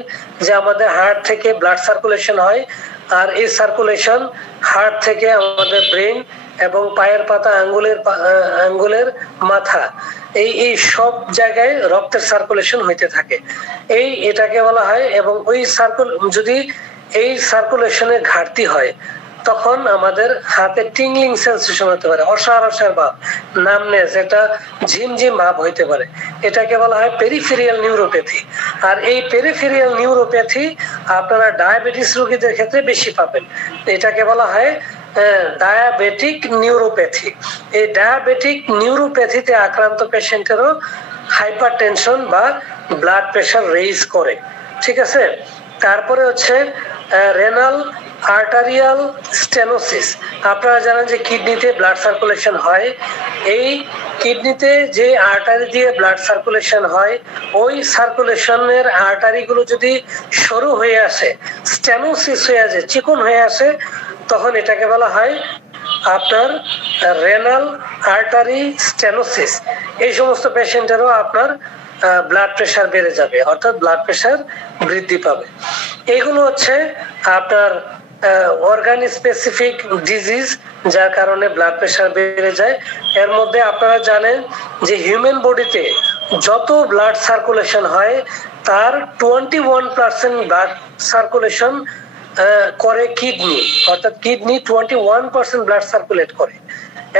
যে আমাদের হার্ট থেকে ব্লাড সার্কুলেশন হয়, আর এই সার্কুলেশন হার্ট থেকে আমাদের ব্রেন এবং পায়ের পাতা, আঙ্গুলের মাথা, এই সব জায়গায় রক্তের সার্কুলেশন হইতে থাকে। এটাকে বলা হয়। এবং ওই যদি এই সার্কুলেশনের ঘাটতি হয়, তখন আমাদের হাতে টিংলিং সেন্সেশন হতে পারে, অসার ভাব, নামনেস, এটা ঝিমঝিম ভাব হইতে পারে। এটাকে বলা হয় পেরিফেরিয়াল নিউরোপ্যাথি। আর এই পেরিফেরিয়াল নিউরোপ্যাথি আপনারা ডায়াবেটিস রোগীদের ক্ষেত্রে বেশি পাবেন। এটাকে বলা হয় ডায়াবেটিক নিউরোপ্যাথি। এই ডায়াবেটিক নিউরোপ্যাথিতে আক্রান্ত পেশেন্টেরও হাইপারটেনশন বা ব্লাড প্রেশার রেইজ করে। ঠিক আছে। তারপরে হচ্ছে রেনাল আর্টারিয়াল স্টেনোসিস। আপনারা জানেন যে কিডনিতে ব্লাড সার্কুলেশন হয়। এই কিডনিতে যে আর্টারি দিয়ে ব্লাড সার্কুলেশন হয়, ওই সার্কুলেশনের আর্টারিগুলো যদি সরু হয়ে আসে, স্টেনোসিস হয়ে আসে, চিকন হয়ে আসে, তখন এটাকে বলা হয় আপনার রেনাল আর্টারি স্টেনোসিস। এই সমস্ত পেশেন্টেরও আপনার ব্লাড প্রেশার বেড়ে যাবে, অর্থাৎ ব্লাড প্রেশার বৃদ্ধি পাবে। এগুলো হচ্ছে আপনার অর্গান স্পেসিফিক ডিজিজ, যার কারণে ব্লাড প্রেশার বেড়ে যায়। এর মধ্যে আপনারা জানেন যে হিউম্যান বডিতে যত ব্লাড সার্কুলেশন হয় তার 21% ব্লাড সার্কুলেশন করে কিডনি, অর্থাৎ কিডনি 21% ব্লাড সার্কুলেট করে।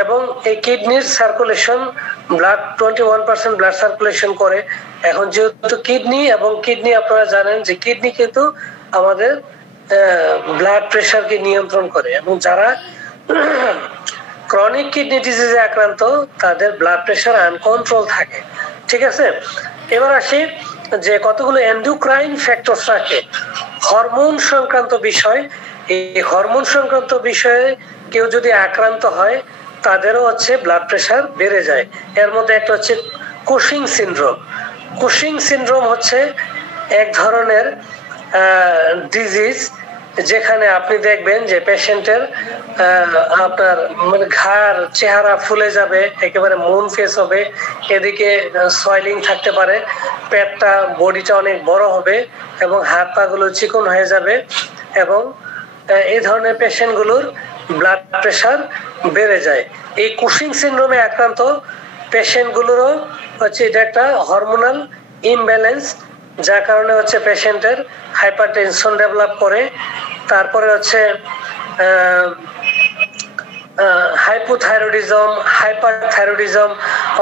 এবং এই কিডনির সার্কুলেশন ব্লাড 21% ব্লাড সার্কুলেশন করে। এখন যেহেতু কিডনি আপনারা জানেন যে কিডনি কিন্তু আমাদের ব্লাড প্রেশারকে নিয়ন্ত্রণ করে, এবং যারা ক্রনিক কিডনি ডিজিজে আক্রান্ত তাদের ব্লাড প্রেশার আনকন্ট্রোল থাকে। ঠিক আছে। এবার আসি যে কতগুলো এন্ডোক্রাইন ফ্যাক্টরস থাকে, হরমোন সংক্রান্ত বিষয়। এই হরমোন সংক্রান্ত বিষয়ে কেউ যদি আক্রান্ত হয় তাদেরও হচ্ছে ব্লাড প্রেশার বেড়ে যায়। এর মধ্যে একটা হচ্ছে কুশিং সিনড্রোম। কুশিং সিনড্রোম হচ্ছে এক ধরনের ডিজিজ যেখানে আপনি দেখবেন যে পেশেন্টের আপনার মানে ঘাড় চেহারা ফুলে যাবে, একেবারে মুন ফেস হবে, এদিকে সয়েলিং থাকতে পারে, পেটটা বডিটা অনেক বড় হবে এবং হাত পা গুলো চিকন হয়ে যাবে। এবং এই ধরনের পেশেন্টগুলোর ব্লাড প্রেশার বেড়ে যায়। এই কুশিং সিনড্রোমে আক্রান্ত পেশেন্টগুলোরও হচ্ছে এটা একটা হরমোনাল ইমব্যালেন্স, যার কারণে হচ্ছে পেশেন্টের হাইপারটেনশন ডেভেলপ করে। তারপরে হচ্ছে হাইপোথাইরয়েডিজম, হাইপারথাইরয়েডিজম,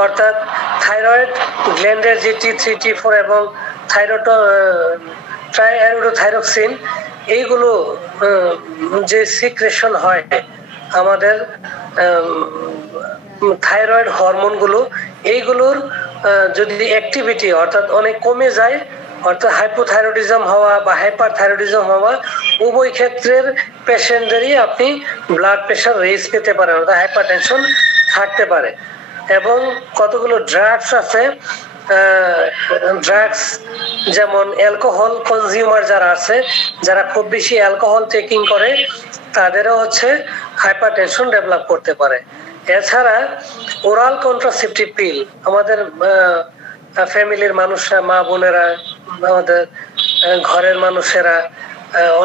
অর্থাৎ থাইরয়েড গ্ল্যান্ডের যে T3 T4 এবং ট্রাইআয়োডোথাইরক্সিন, এইগুলো যে সিক্রেশন হয় আমাদের থাইরয়েড হরমোনগুলো, এইগুলোর যদি অ্যাক্টিভিটি অর্থাৎ অনেক কমে যায়, অর্থাৎ হাইপোথাইরয়েডিজম হওয়া বা হাইপারথাইরয়েডিজম হওয়া, উভয় ক্ষেত্রের পেশেন্টদেরই আপনি ব্লাড প্রেশার রেজ পেতে পারেন, অর্থাৎ হাইপারটেনশন থাকতে পারে। এবং কতগুলো ড্রাগস আছে, ড্রাগস যেমন অ্যালকোহল কনজিউমার যারা আছে, যারা খুব বেশি অ্যালকোহল টেকিং করে, তাদেরও হচ্ছে হাইপারটেনশন ডেভেলপ করতে পারে। এছাড়া ওরাল কন্ট্রাসেপটিভ পিল, আমাদের ফ্যামিলির মানুষরা, মা বোনেরা, আমাদের ঘরের মানুষেরা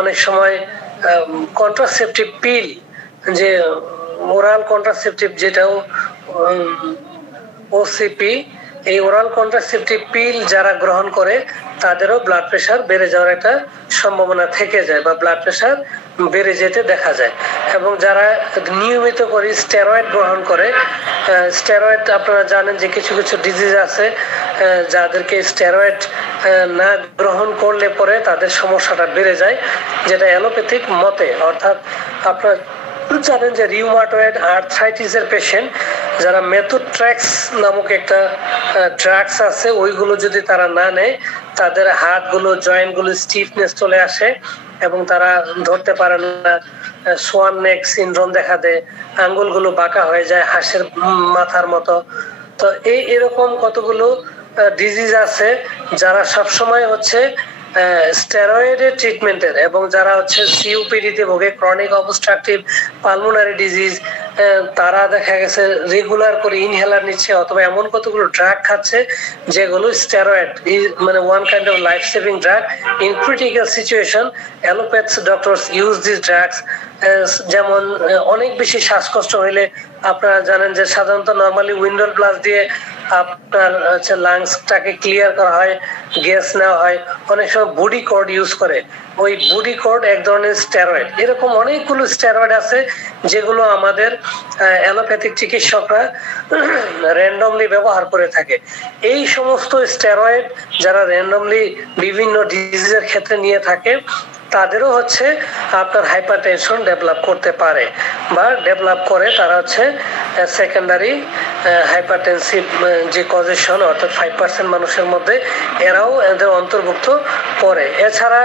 অনেক সময় কন্ট্রাসেপটিভ পিল, যে ওরাল কন্ট্রাসেপটিভ যেটাও ওসিপি, এই ওরাল কন্ট্রাসেপটিভ পিল যারা গ্রহণ করে তাদেরও ব্লাড প্রেশার বেড়ে যাওয়ার একটা সম্ভাবনা থেকে যায় বা ব্লাড প্রেশার বেড়ে যেতে দেখা যায়। এবং যারা নিয়মিত করে স্টেরয়েড গ্রহণ করে, স্টেরয়েড আপনারা জানেন যে কিছু কিছু ডিজিজ আছে যাদেরকে স্টেরয়েড না গ্রহণ করলে পরে তাদের সমস্যাটা বেড়ে যায়, যেটা অ্যালোপ্যাথিক মতে। অর্থাৎ আপনারা জানেন যে রিউমাটয়েড আর্থ্রাইটিসের পেশেন্ট যারা মেথোট্রেক্স নামক একটা ড্রাগস আছে, ওইগুলো যদি তারা না নেয় তাদের হাতগুলো জয়েন্টগুলো স্টিফনেস চলে আসে এবং তারা ধরতে পারে না, সোয়ান নেক সিনড্রোম দেখা দেয়, আঙ্গুলগুলো বাঁকা হয়ে যায় হাঁসের মাথার মতো। তো এরকম কতগুলো ডিজিজ আছে যারা সবসময় হচ্ছে স্টেরয়েডের ট্রিটমেন্টের, এবং যারা হচ্ছে সিওপিডিতে ভোগে, ক্রনিক অবস্ট্রাকটিভ পালমোনারি ডিজিজ, তারা দেখা গেছে রেগুলার করে ইনহেলার নিচ্ছে অথবা এমন কতগুলো ড্রাগ খাচ্ছে যেগুলো স্টেরয়েড, মানে one kind of life saving drug. In critical situation allopath doctors use this drugs. যেমন অনেক বেশি শ্বাসকষ্ট হইলে আপনারা জানেন যে সাধারণত নর্মালি উইন্ডোর ব্লাস্ট দিয়ে আপনার হচ্ছে লাংসটাকে ক্লিয়ার করা হয়, গ্যাস নেওয়া হয়। অনেক সময় বডি কর্ড ইউজ করে, ওই বডি কর্ড এক ধরনের স্টেরয়েড। এরকম অনেকগুলো স্টেরয়েড আছে যেগুলো আমাদের অ্যালোপ্যাথিক চিকিৎসকরা র্যান্ডমলি ব্যবহার করে থাকে। এই সমস্ত স্টেরয়েড যারা র্যান্ডমলি বিভিন্ন ডিজিজের ক্ষেত্রে নিয়ে থাকে তাদেরও হচ্ছে আপনার হাইপারটেনশন ডেভেলপ করতে পারে বা ডেভেলপ করে। তারা হচ্ছে সেকেন্ডারি হাইপারটেনসিভ যে কজেশন, অর্থাৎ 5% মানুষের মধ্যে এরাও এদের অন্তর্ভুক্ত পড়ে। এছাড়া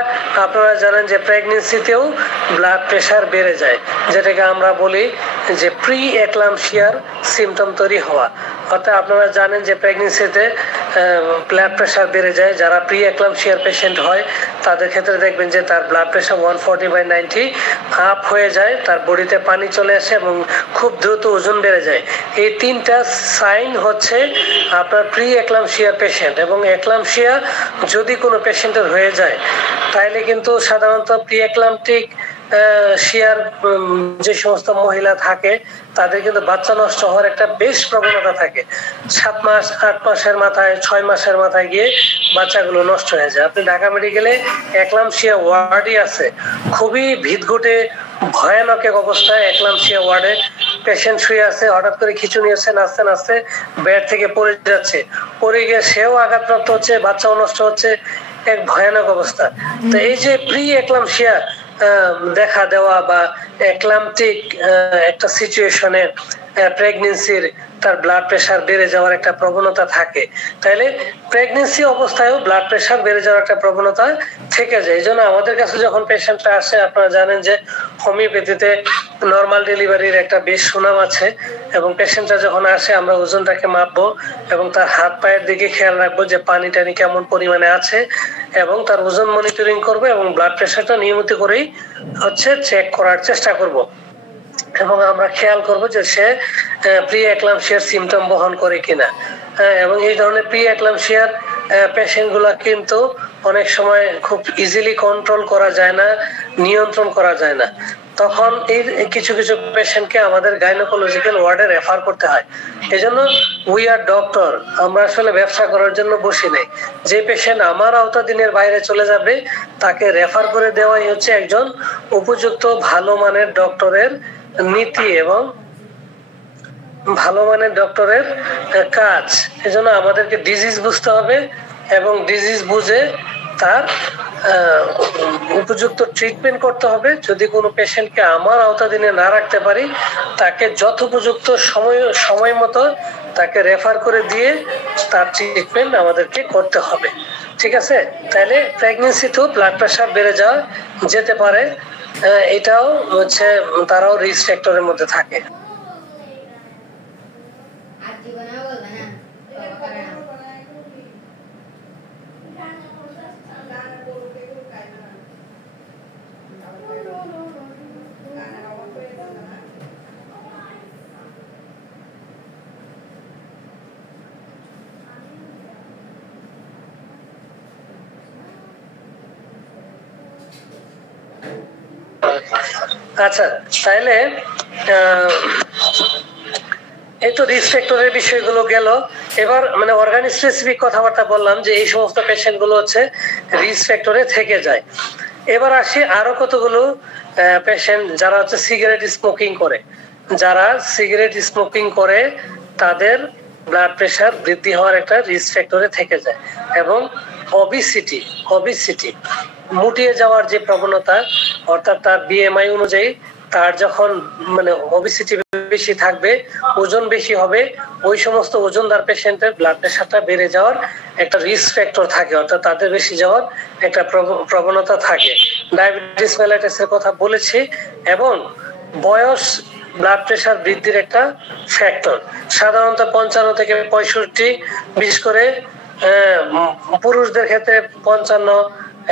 আপনারা জানেন যে প্রেগনেন্সিতেও ব্লাড প্রেশার বেড়ে যায়, যেটাকে আমরা বলি যে প্রি এক্লাম্পসিয়ার সিমটম তৈরি হওয়া। অর্থাৎ আপনারা জানেন যে প্রেগনেন্সিতে ব্লাড প্রেশার বেড়ে যায়। যারা প্রি এক্লাম্পসিয়ার পেশেন্ট হয় তাদের ক্ষেত্রে দেখবেন যে তার ব্লাড প্রেশার 140/90 আপ হয়ে যায়, তার বডিতে পানি চলে আসে এবং খুব দ্রুত ওজন বেড়ে যায়। এই তিনটা সাইন হচ্ছে আপনার প্রি এক্লাম্পসিয়ার পেশেন্ট। এবং এক্লাম্পসিয়া যদি কোনো পেশেন্টের হয়ে যায় তাহলে কিন্তু সাধারণত প্রি এক্লাম্পটিক শিয়ার যে সমস্ত মহিলা থাকে তাদের কিন্তু বাচ্চা নষ্ট হওয়ার একটা বেশ প্রবণতা থাকে। 7 মাস 8 মাসের মাথায় 6 মাসের মাথায় গিয়ে বাচ্চাগুলো নষ্ট হয়ে যায়। আপনি ঢাকা মেডিকেলে এক্লাম্পসিয়া ওয়ার্ডই আছে, খুবই ভিতঘটে ভয়ানক এক অবস্থায় এক্লাম্পসিয়া ওয়ার্ডে পেশেন্ট শুয়ে আছে, হঠাৎ করে খিঁচুনি হচ্ছে, নাচতে নাচতে বেড থেকে পড়ে যাচ্ছে, পড়ে গিয়ে সেও আঘাতপ্রাপ্ত হচ্ছে, বাচ্চাও নষ্ট হচ্ছে, এক ভয়ানক অবস্থা। তো এই যে প্রি এক্লাম্পসিয়া দেখা দেওয়া বা এক্লাম্পটিক একটা সিচুয়েশনে প্রেগনেন্সির তার ব্লাড প্রেশার বেড়ে যাওয়ার একটা প্রবণতা থাকে, তাইলে প্রেগনেন্সি অবস্থায়ও ব্লাড প্রেশার বেড়ে যাওয়ার একটা প্রবণতা থেকে যায়। এই জন্য আমাদের কাছে যখন পেশেন্টরা আসে, আপনারা জানেন যে হোমিওপ্যাথিতে নর্মাল ডেলিভারির একটা বেশ সুনাম আছে, এবং পেশেন্টরা যখন আসে আমরা ওজনটাকে মাপবো এবং তার হাত পায়ের দিকে খেয়াল রাখবো যে পানি টানি কেমন পরিমাণে আছে, এবং তার ওজন মনিটরিং করবো এবং ব্লাড প্রেশারটা নিয়মিত করেই হচ্ছে চেক করার চেষ্টা করব। এবং আমরা খেয়াল করব যে সে প্রি এক্লাম্পসিয়ার সিমটম বহন করে কিনা। এবং এই ধরনের প্রি এক্লাম্পসিয়ার পেশেন্ট গুলা কিন্তু অনেক সময় খুব ইজিলি কন্ট্রোল করা যায় না, নিয়ন্ত্রণ করা যায় না। তখন এই কিছু কিছু পেশেন্টকে আমাদের গাইনোকোলজিক্যাল ওয়ার্ডে রেফার করতে হয়। এই জন্য উই আর ডক্টর, আমরা আসলে ব্যবসা করার জন্য বসি নাই। যে পেশেন্ট আমার আওতাধীনের বাইরে চলে যাবে তাকে রেফার করে দেওয়াই হচ্ছে একজন উপযুক্ত ভালো মানের ডক্টরের নীতি এবং ভালো মানের ডক্টরের কাজ। এজন্য আমাদেরকে ডিজিজ বুঝতে হবে এবং ডিজিজ বুঝে তার উপযুক্ত ট্রিটমেন্ট করতে হবে। যদি কোনো পেশেন্টকে আমার আওতাধীনে না রাখতে পারি তাকে যথোপযুক্ত সময় মতো তাকে রেফার করে দিয়ে তার ট্রিটমেন্ট আমাদেরকে করতে হবে। ঠিক আছে? তাহলে প্রেগনেন্সিতেও ব্লাড প্রেশার বেড়ে যাওয়া যেতে পারে, এটাও হচ্ছে তারাও রিস্ক ফ্যাক্টরের মধ্যে থাকে। আচ্ছা, তাহলে এই তো রিস্ক ফ্যাক্টরের বিষয়গুলো গেল। এবার মানে অর্গান স্পেসিফিক কথাবার্তা বললাম যে এই সমস্ত পেশেন্ট গুলো হচ্ছে রিস্ক ফ্যাক্টরে থেকে যায়। এবার আসি আরো কতগুলো পেশেন্ট যারা হচ্ছে সিগারেট স্মোকিং করে। যারা সিগারেট স্মোকিং করে তাদের ব্লাড প্রেশার বৃদ্ধি হওয়ার একটা রিস্ক ফ্যাক্টরে থেকে যায়। এবং অবিসিটি মুটিয়ে যাওয়ার যে প্রবণতা, অর্থাৎ তার বিএমআই অনুযায়ী তার যখন মানে ওবিসিটি বেশি থাকবে, ওজন বেশি হবে, ওই সমস্ত ওজনদার পেশেন্টের ব্লাড প্রেশারটা বেড়ে যাওয়ার একটা রিস্ক ফ্যাক্টর থাকে, অর্থাৎ তাদের বেশি যাওয়ার একটা প্রবণতা থাকে। ডায়াবেটিস মেলাইটিসের কথা বলেছি। এবং বয়স ব্লাড প্রেশার বৃদ্ধির একটা ফ্যাক্টর। সাধারণত 55 থেকে 65, বিশেষ করে পুরুষদের ক্ষেত্রে 55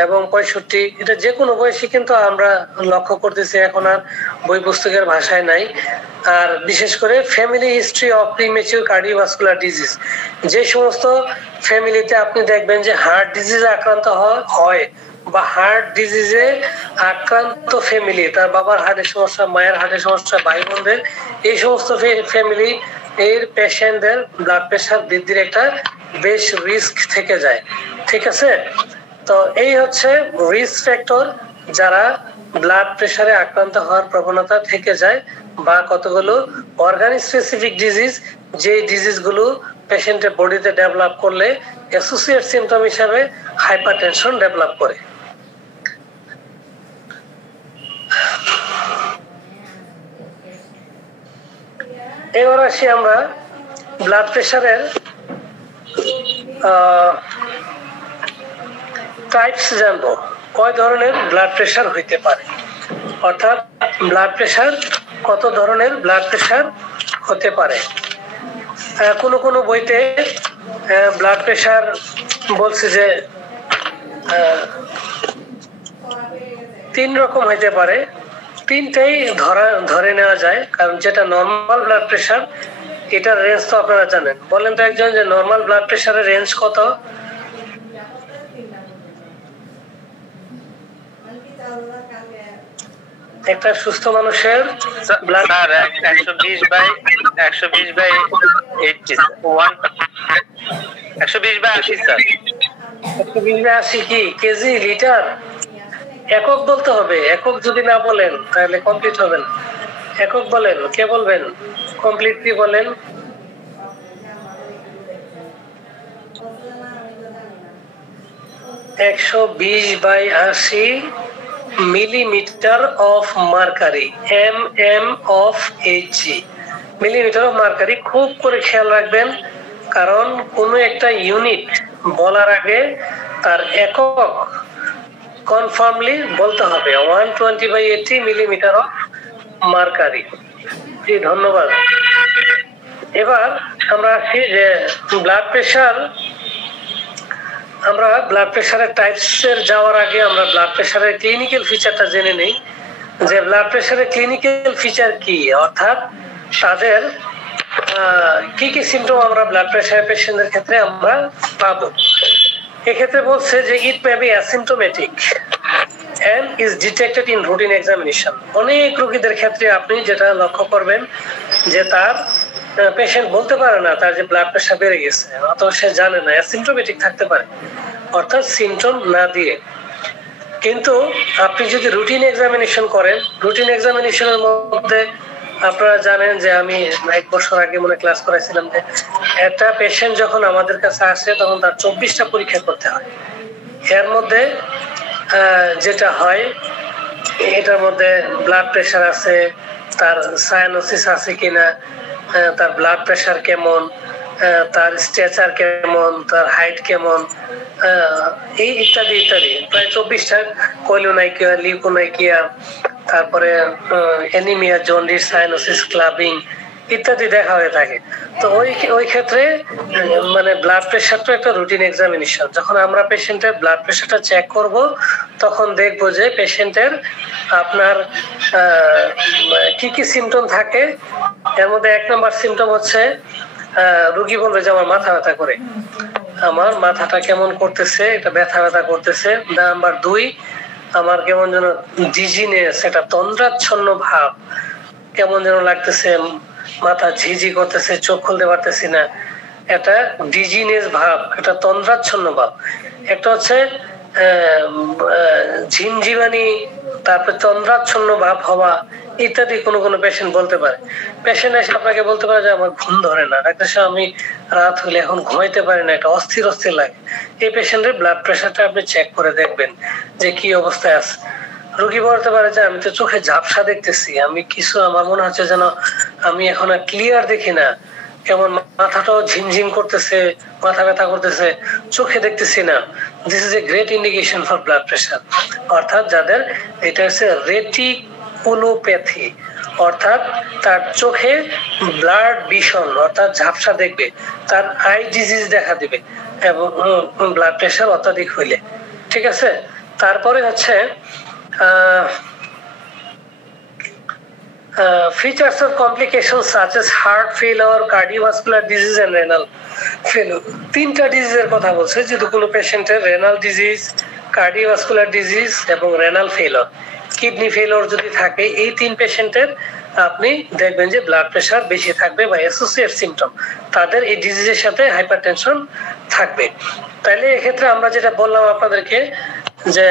এবং 65, এটা যে কোনো বয়সী কিন্তু আমরা লক্ষ্য করতেছি, এখন আর বই পুস্তকের ভাষায় নাই। আর বিশেষ করে family history of premature cardiovascular disease, যে সমস্ত ফ্যামিলিতে আপনি দেখবেন যে হার্ট ডিজিজে আক্রান্ত হয় বা হার্ট ডিজিজে আক্রান্ত ফ্যামিলি, তার বাবার হার্টের সমস্যা, মায়ের হার্টের সমস্যা, ভাই বোনদের, এই সমস্ত ফ্যামিলি এর পেশেন্টদের ব্লাড প্রেশার বৃদ্ধির একটা বেশ রিস্ক থেকে যায়। ঠিক আছে, তো এই হচ্ছে রিস্ক ফ্যাক্টর যারা ব্লাড প্রেশারে আক্রান্ত হওয়ার প্রবণতা থেকে যায়, বা কতগুলো অর্গান স্পেসিফিক ডিজিজ, যে ডিজিজ গুলো পেশেন্টের বডিতে ডেভেলপ করলে অ্যাসোসিয়েট সিমটম হিসাবে হাইপারটেনশন ডেভেলপ করে। এবার আসি আমরা ব্লাড প্রেশারের টাইপস জানবো। কয় ধরনের ব্লাড প্রেশার হইতে পারে, অর্থাৎ ব্লাড প্রেশার কত ধরনের ব্লাড প্রেশার হতে পারে। কোন বইতে ব্লাড প্রেশার বলছে যে 3 রকম হইতে পারে। 3টাই ধরে নেওয়া যায়, কারণ যেটা নর্মাল ব্লাড প্রেশার, এটার রেঞ্জ তো আপনারা জানেন। বলেন তো একজন যে নর্মাল ব্লাড প্রেশারের রেঞ্জ কত? একটা সুস্থ মানুষের ব্লাড 120/80 কি কেজি, লিটার? একক বলতে হবে। একক যদি না বলেন তাহলে কমপ্লিট হবে না। একক বলেন, কে বলবেন? কমপ্লিটলি বলেন। 120/80 millimetre of mercury, mm of Hg, millimetre of mercury. খুব করে খেয়াল রাখবেন, কারণ কোন একটা ইউনিট বলার আগে তার একক কনফার্মলি বলতে হবে। 120/80 মিলিমিটার অফ মার্কারি। জি, ধন্যবাদ। এবার আমরা আসি যে ব্লাড প্রেশার, আমরা ব্লাড প্রেশারের টাইপসের যাওয়ার আগে আমরা ব্লাড প্রেশারের ক্লিনিক্যাল ফিচারটা জেনে নেই, যে ব্লাড প্রেশারের ক্লিনিক্যাল ফিচার কি, অর্থাৎ তাদের কি কি সিমটম আমরা ব্লাড প্রেশার পেশেন্টদের ক্ষেত্রে আমরা পাবো। এক্ষেত্রে বলছে যে it may be asymptomatic and is detected in routine examination। অনেক রোগীদের ক্ষেত্রে আপনি যেটা লক্ষ্য করবেন যে তার পেশেন্ট বলতে পারে না তার যে ব্লাড প্রেশার বেড়ে গেছে, অথবা সে জানে না, অ্যাসিম্পটোমেটিক থাকতে পারে, অর্থাৎ সিমটম না দিয়ে। কিন্তু আপনি যদি রুটিন এক্সামিনেশন করেন, রুটিন এক্সামিনেশনের মধ্যে আপনারা জানেন যে আমি 1 বছর আগে মনে ক্লাস করাইছিলাম যে একটা পেশেন্ট যখন আমাদের কাছে আসে তখন তার 24টা পরীক্ষা করতে হয়। এর মধ্যে যেটা হয়, এটার মধ্যে ব্লাড প্রেশার আছে, তার সায়ানোসিস আছে কিনা, তার ব্লাড প্রেশার কেমন, তার স্ট্রেচার কেমন, তার হাইট কেমন, এই ইত্যাদি ইত্যাদি, প্রায় 24টা, কোলিনাইকিয়া, লিউকোনাইকিয়া, তারপরে অ্যানিমিয়া, জন্ডিস, সায়ানোসিস, ক্লাবিং ইত্যাদি দেখা হয়ে থাকে। তো ওই ক্ষেত্রে মানে ব্লাড প্রেশারটা একটা রুটিন এক্সামিনেশন। যখন আমরা পেশেন্টের ব্লাড প্রেশারটা চেক করব তখন দেখবো যে পেশেন্টের আপনার কি কি সিমটম থাকে। এর মধ্যে 1 নম্বর সিমটম হচ্ছে রোগী বলবে যে আমার মাথা ব্যথা করে, আমার মাথাটা কেমন করতেছে, এটা ব্যথা ব্যথা করতেছে। নাম্বার 2, আমার কেমন যেন ডিজিনেস, এটা তন্দ্রাচ্ছন্ন ভাব, কেমন যেন লাগতেছে, মাথা ঝিঝি করতেছে, চোখ খুলতে পারতেছি না, এটা ডিজিনেস ভাব, এটা তন্দ্রাচ্ছন্ন ভাব। একটা হচ্ছে ঝিমঝিমানি, তারপর তন্দ্রাচ্ছন্ন ভাব হওয়া ইত্যাদি কোনো কোনো পেশেন্ট বলতে পারে। পেশেন্ট এসে আপনাকে বলতে পারে যে আমার ঘুম ধরে না, ডাক্তার সাহেব আমি রাত হলে এখন ঘুমাইতে পারি না, এটা অস্থির অস্থির লাগে। এই পেশেন্টের ব্লাড প্রেশারটা আপনি চেক করে দেখবেন যে কি অবস্থায় আছে। রোগী বলতে পারে যে আমি তো চোখে ঝাপসা দেখতেছি, আমি কিছু আমার মনে হচ্ছে যেন আমি এখন আর ক্লিয়ার দেখি না, কেমন মাথাটাও ঝিমঝিম করতেছে, মাথা ব্যথা করতেছে, চোখে দেখতেছি না। This is a great indication for blood pressure. অর্থাৎ যাদের এটা হচ্ছে রেটিকুলোপ্যাথি, অর্থাৎ তার চোখে ব্লাড ভিশন অর্থাৎ ঝাপসা দেখবে, তার আই ডিজিজ দেখা দিবে এবং ব্লাড প্রেশার অত্যাধিক হইলে। ঠিক আছে, তারপরে হচ্ছে features of complications such as heart failure, cardiovascular disease and renal failure. তিনটা ডিজিজের কথা বলছে, যদি কোনো পেশেন্টের রেনাল ডিজিজ, কার্ডিওভাস্কুলার ডিজিজ এবং রেনাল ফেইলর, কিডনি ফেইলর যদি থাকে, এই তিন পেশেন্টের আপনি দেখবেন যে ব্লাড প্রেশার বেশি থাকবে বা অ্যাসোসিয়েট সিমটম, তাদের এই ডিজিজের সাথে হাইপারটেনশন থাকবে। তাহলে এক্ষেত্রে আমরা যেটা বললাম আপনাদেরকে যে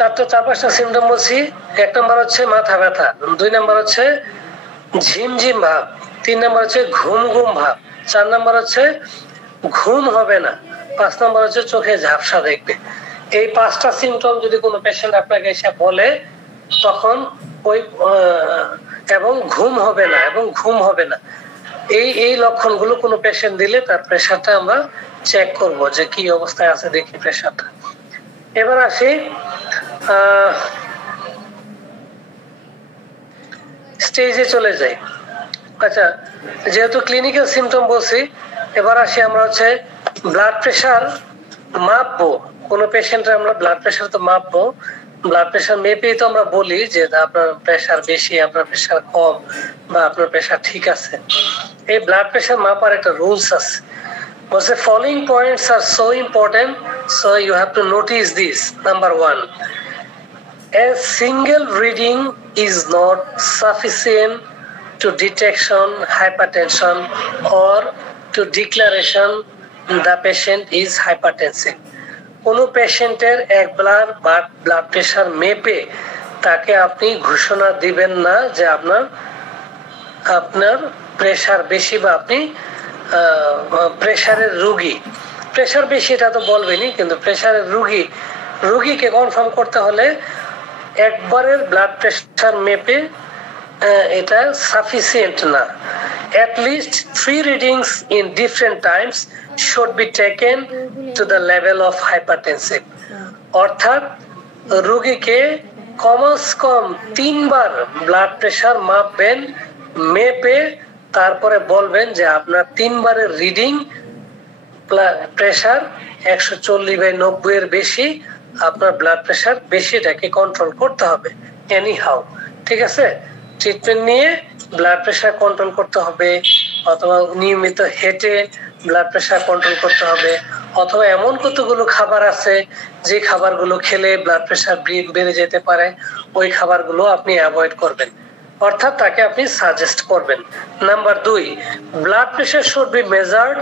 চার পাঁচটা সিমটম বলছি। এক নম্বর হচ্ছে মাথা ব্যথা, দুই নম্বর হচ্ছে ঝিমঝিম ভাব, তিন নম্বর হচ্ছে ঘুম ঘুম ভাব, চার নম্বর হচ্ছে ঘুম হবে না, পাঁচ নম্বর হচ্ছে চোখে ঝাপসা দেখবে। এই পাঁচটা সিমটম যদি কোনো পেশেন্ট আপনাকে এসে বলে তখন ওই এবং ঘুম হবে না এবং ঘুম হবে না, এই লক্ষণগুলো কোনো পেশেন্ট দিলে তার প্রেশারটা আমরা চেক করব যে কি অবস্থায় আছে দেখি প্রেশারটা। এবার আসি স্টেজে চলে যাই। আচ্ছা, যেহেতু ক্লিনিক্যাল সিমটম বলছি, এবার আসি আমরা হচ্ছে ব্লাড প্রেশার মাপবো। কোনো পেশেন্টের আমরা ব্লাড প্রেশার তো মাপবো, ব্লাড প্রেশার মেপেই তো আমরা বলি যে আপনার প্রেশার বেশি, আপনার প্রেশার কম বা আপনার প্রেশার ঠিক আছে। এই ব্লাড প্রেশার মাপার একটা রুলস আছে। The following points are so important, so you have to notice this. Number one, a single reading is not sufficient to detection hypertension or to declaration the patient is hypertensive. কোনো পেশেন্টের একবার blood pressure মেপে তাকে আপনি ঘোষণা দিবেন না যে আপনার প্রেশার বেশি বা আপনি প্রেশারের রোগী। প্রেশার বেশি এটা তো বলবেনই, কিন্তু প্রেশারের রোগীকে কনফার্ম করতে হলে একবারের ব্লাড প্রেশার মেপে এটা সাফিসিয়েন্ট না। At least 3 readings in different times should be taken to the level of hypertensive. অর্থাৎ রোগীকে কমস কম 3 বার ব্লাড প্রেশার মাপবেন, মেপে তারপরে বলবেন যে আপনার 3 বারের রিডিং প্রেশার 140/90 এর বেশি, আপনার ব্লাড প্রেশার বেশি, এটাকে কন্ট্রোল করতে হবে এনি হাউ। ঠিক আছে, ট্রিটমেন্ট নিয়ে ব্লাড প্রেশার কন্ট্রোল করতে হবে, অথবা নিয়মিত হেঁটে ব্লাড প্রেশার কন্ট্রোল করতে হবে, অথবা এমন কতগুলো খাবার আছে যে খাবারগুলো খেলে ব্লাড প্রেশার বেড়ে যেতে পারে, ওই খাবারগুলো আপনি অ্যাভয়েড করবেন, অর্থাৎ তাকে আপনি সাজেস্ট করবেন। Number 2, blood pressure should be measured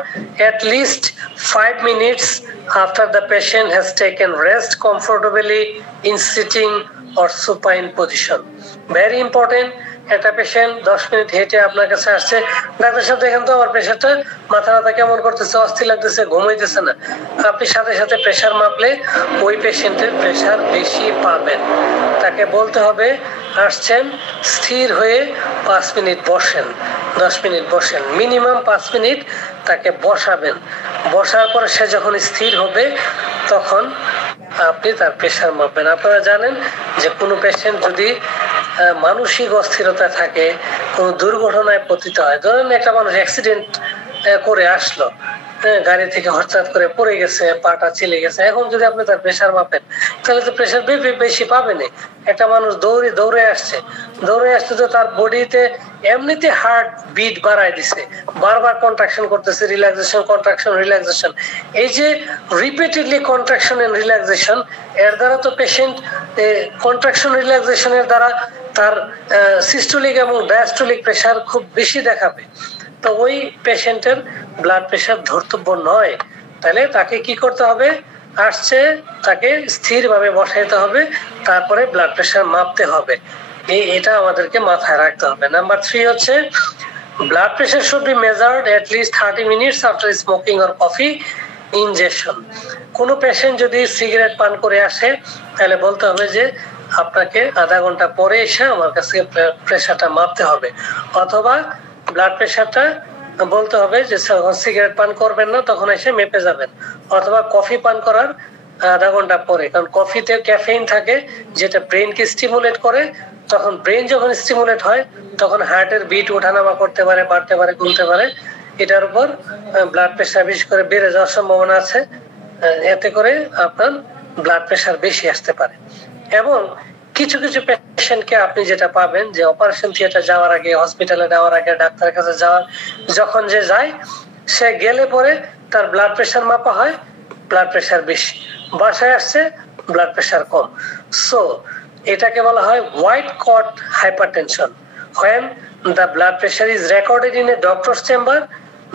at least 5 minutes after the patient has taken rest comfortably in sitting or supine position. Very important. একটা পেশেন্ট 10 মিনিট হেঁটে আপনার কাছে আসছে, ডাক্তার সাহেব দেখেন তো আমার প্রেশারটা, মাথা ব্যথা কেমন করতেছে, অস্থির লাগতেছে, ঘুমাইতেছে না। আপনি সাথে সাথে প্রেশার মাপলে ওই পেশেন্টের প্রেশার বেশি পাবেন। তাকে বলতে হবে আসছেন, স্থির হয়ে 5 মিনিট বসেন, 10 মিনিট বসেন, মিনিমাম 5 মিনিট তাকে বসাবেন। বসার পরে সে যখন স্থির হবে তখন আপনি তার প্রেশার মাপবেন। আপনারা জানেন যে কোনো পেশেন্ট যদি মানসিক অস্থিরতা থাকে, কোনো দুর্ঘটনায় পতিত হয়, ধরেন একটা মানুষ অ্যাক্সিডেন্ট করে আসলো, গাড়ি থেকে হঠাৎ করে পড়ে গেছে, পাটা ছিলে গেছে, এখন যদি আপনি তার প্রেশার মাপেন তাহলে তো প্রেশার বেশি পাবেন। একটা মানুষ দৌড়ে আসছে তো তার বডিতে এমনিতে হার্ট বিট বাড়ায় দিছে, বারবার কন্ট্রাকশন করতেছে, রিল্যাক্সেশন কন্ট্রাকশন রিল্যাক্সেশন, এই যে রিপিটেডলি কন্ট্রাকশন এন্ড রিল্যাক্সেশন, এর দ্বারা তো পেশেন্ট কন্ট্রাকশন রিল্যাক্সেশনের দ্বারা তার সিস্টোলিক এবং ডায়াস্টোলিক প্রেশার খুব বেশি দেখাবে। তো ওই পেশেন্টের ব্লাড প্রেশার ধর্তব্য নয়। তাহলে তাকে কি করতে হবে, আসছে তাকে স্থিরভাবে বসাইতে হবে, তারপরে ব্লাড প্রেশার মাপতে হবে। এটা আমাদেরকে মাথায় রাখতে হবে। নাম্বার 3 হচ্ছে blood pressure should be measured at least 30 minutes after smoking or coffee ingestion. কোনো পেশেন্ট যদি সিগারেট পান করে আসে তাহলে বলতে হবে যে আপনাকে আধা ঘন্টা পরে এসে আমার কাছে প্রেশারটা মাপতে হবে, অথবা ব্লাড প্রেশারটা বলতে হবে যে সিগারেট পান করবেন না তখন এসে মেপে যাবেন, অথবা কফি পান করার আধা ঘন্টা পরে, কারণ কফিতে ক্যাফেইন থাকে যেটা ব্রেনকে স্টিমুলেট করে। তখন ব্রেন যখন স্টিমুলেট হয় তখন হার্টের বিট ওঠানামা করতে পারে, বাড়তে পারে, কমতে পারে। এটার উপর ব্লাড প্রেশার বেশি করে বেড়ে যাওয়ার সম্ভাবনা আছে, এতে করে আপনার ব্লাড প্রেশার বেশি আসতে পারে। এবং কিছু কিছু পেশেন্টকে আপনি যেটা পাবেন যে অপারেশন থিয়েটার যাওয়ার আগে, হসপিটালে যাওয়ার আগে, ডাক্তারের কাছে যাওয়ার যখন যে যায়, সে গেলে পরে তার ব্লাড প্রেশার মাপা হয়, ব্লাড প্রেশার বেশি, বাসায় আসছে ব্লাড প্রেশার কম। সো এটাকে বলা হয় white coat hypertension. when the blood pressure is recorded in a doctor's chamber,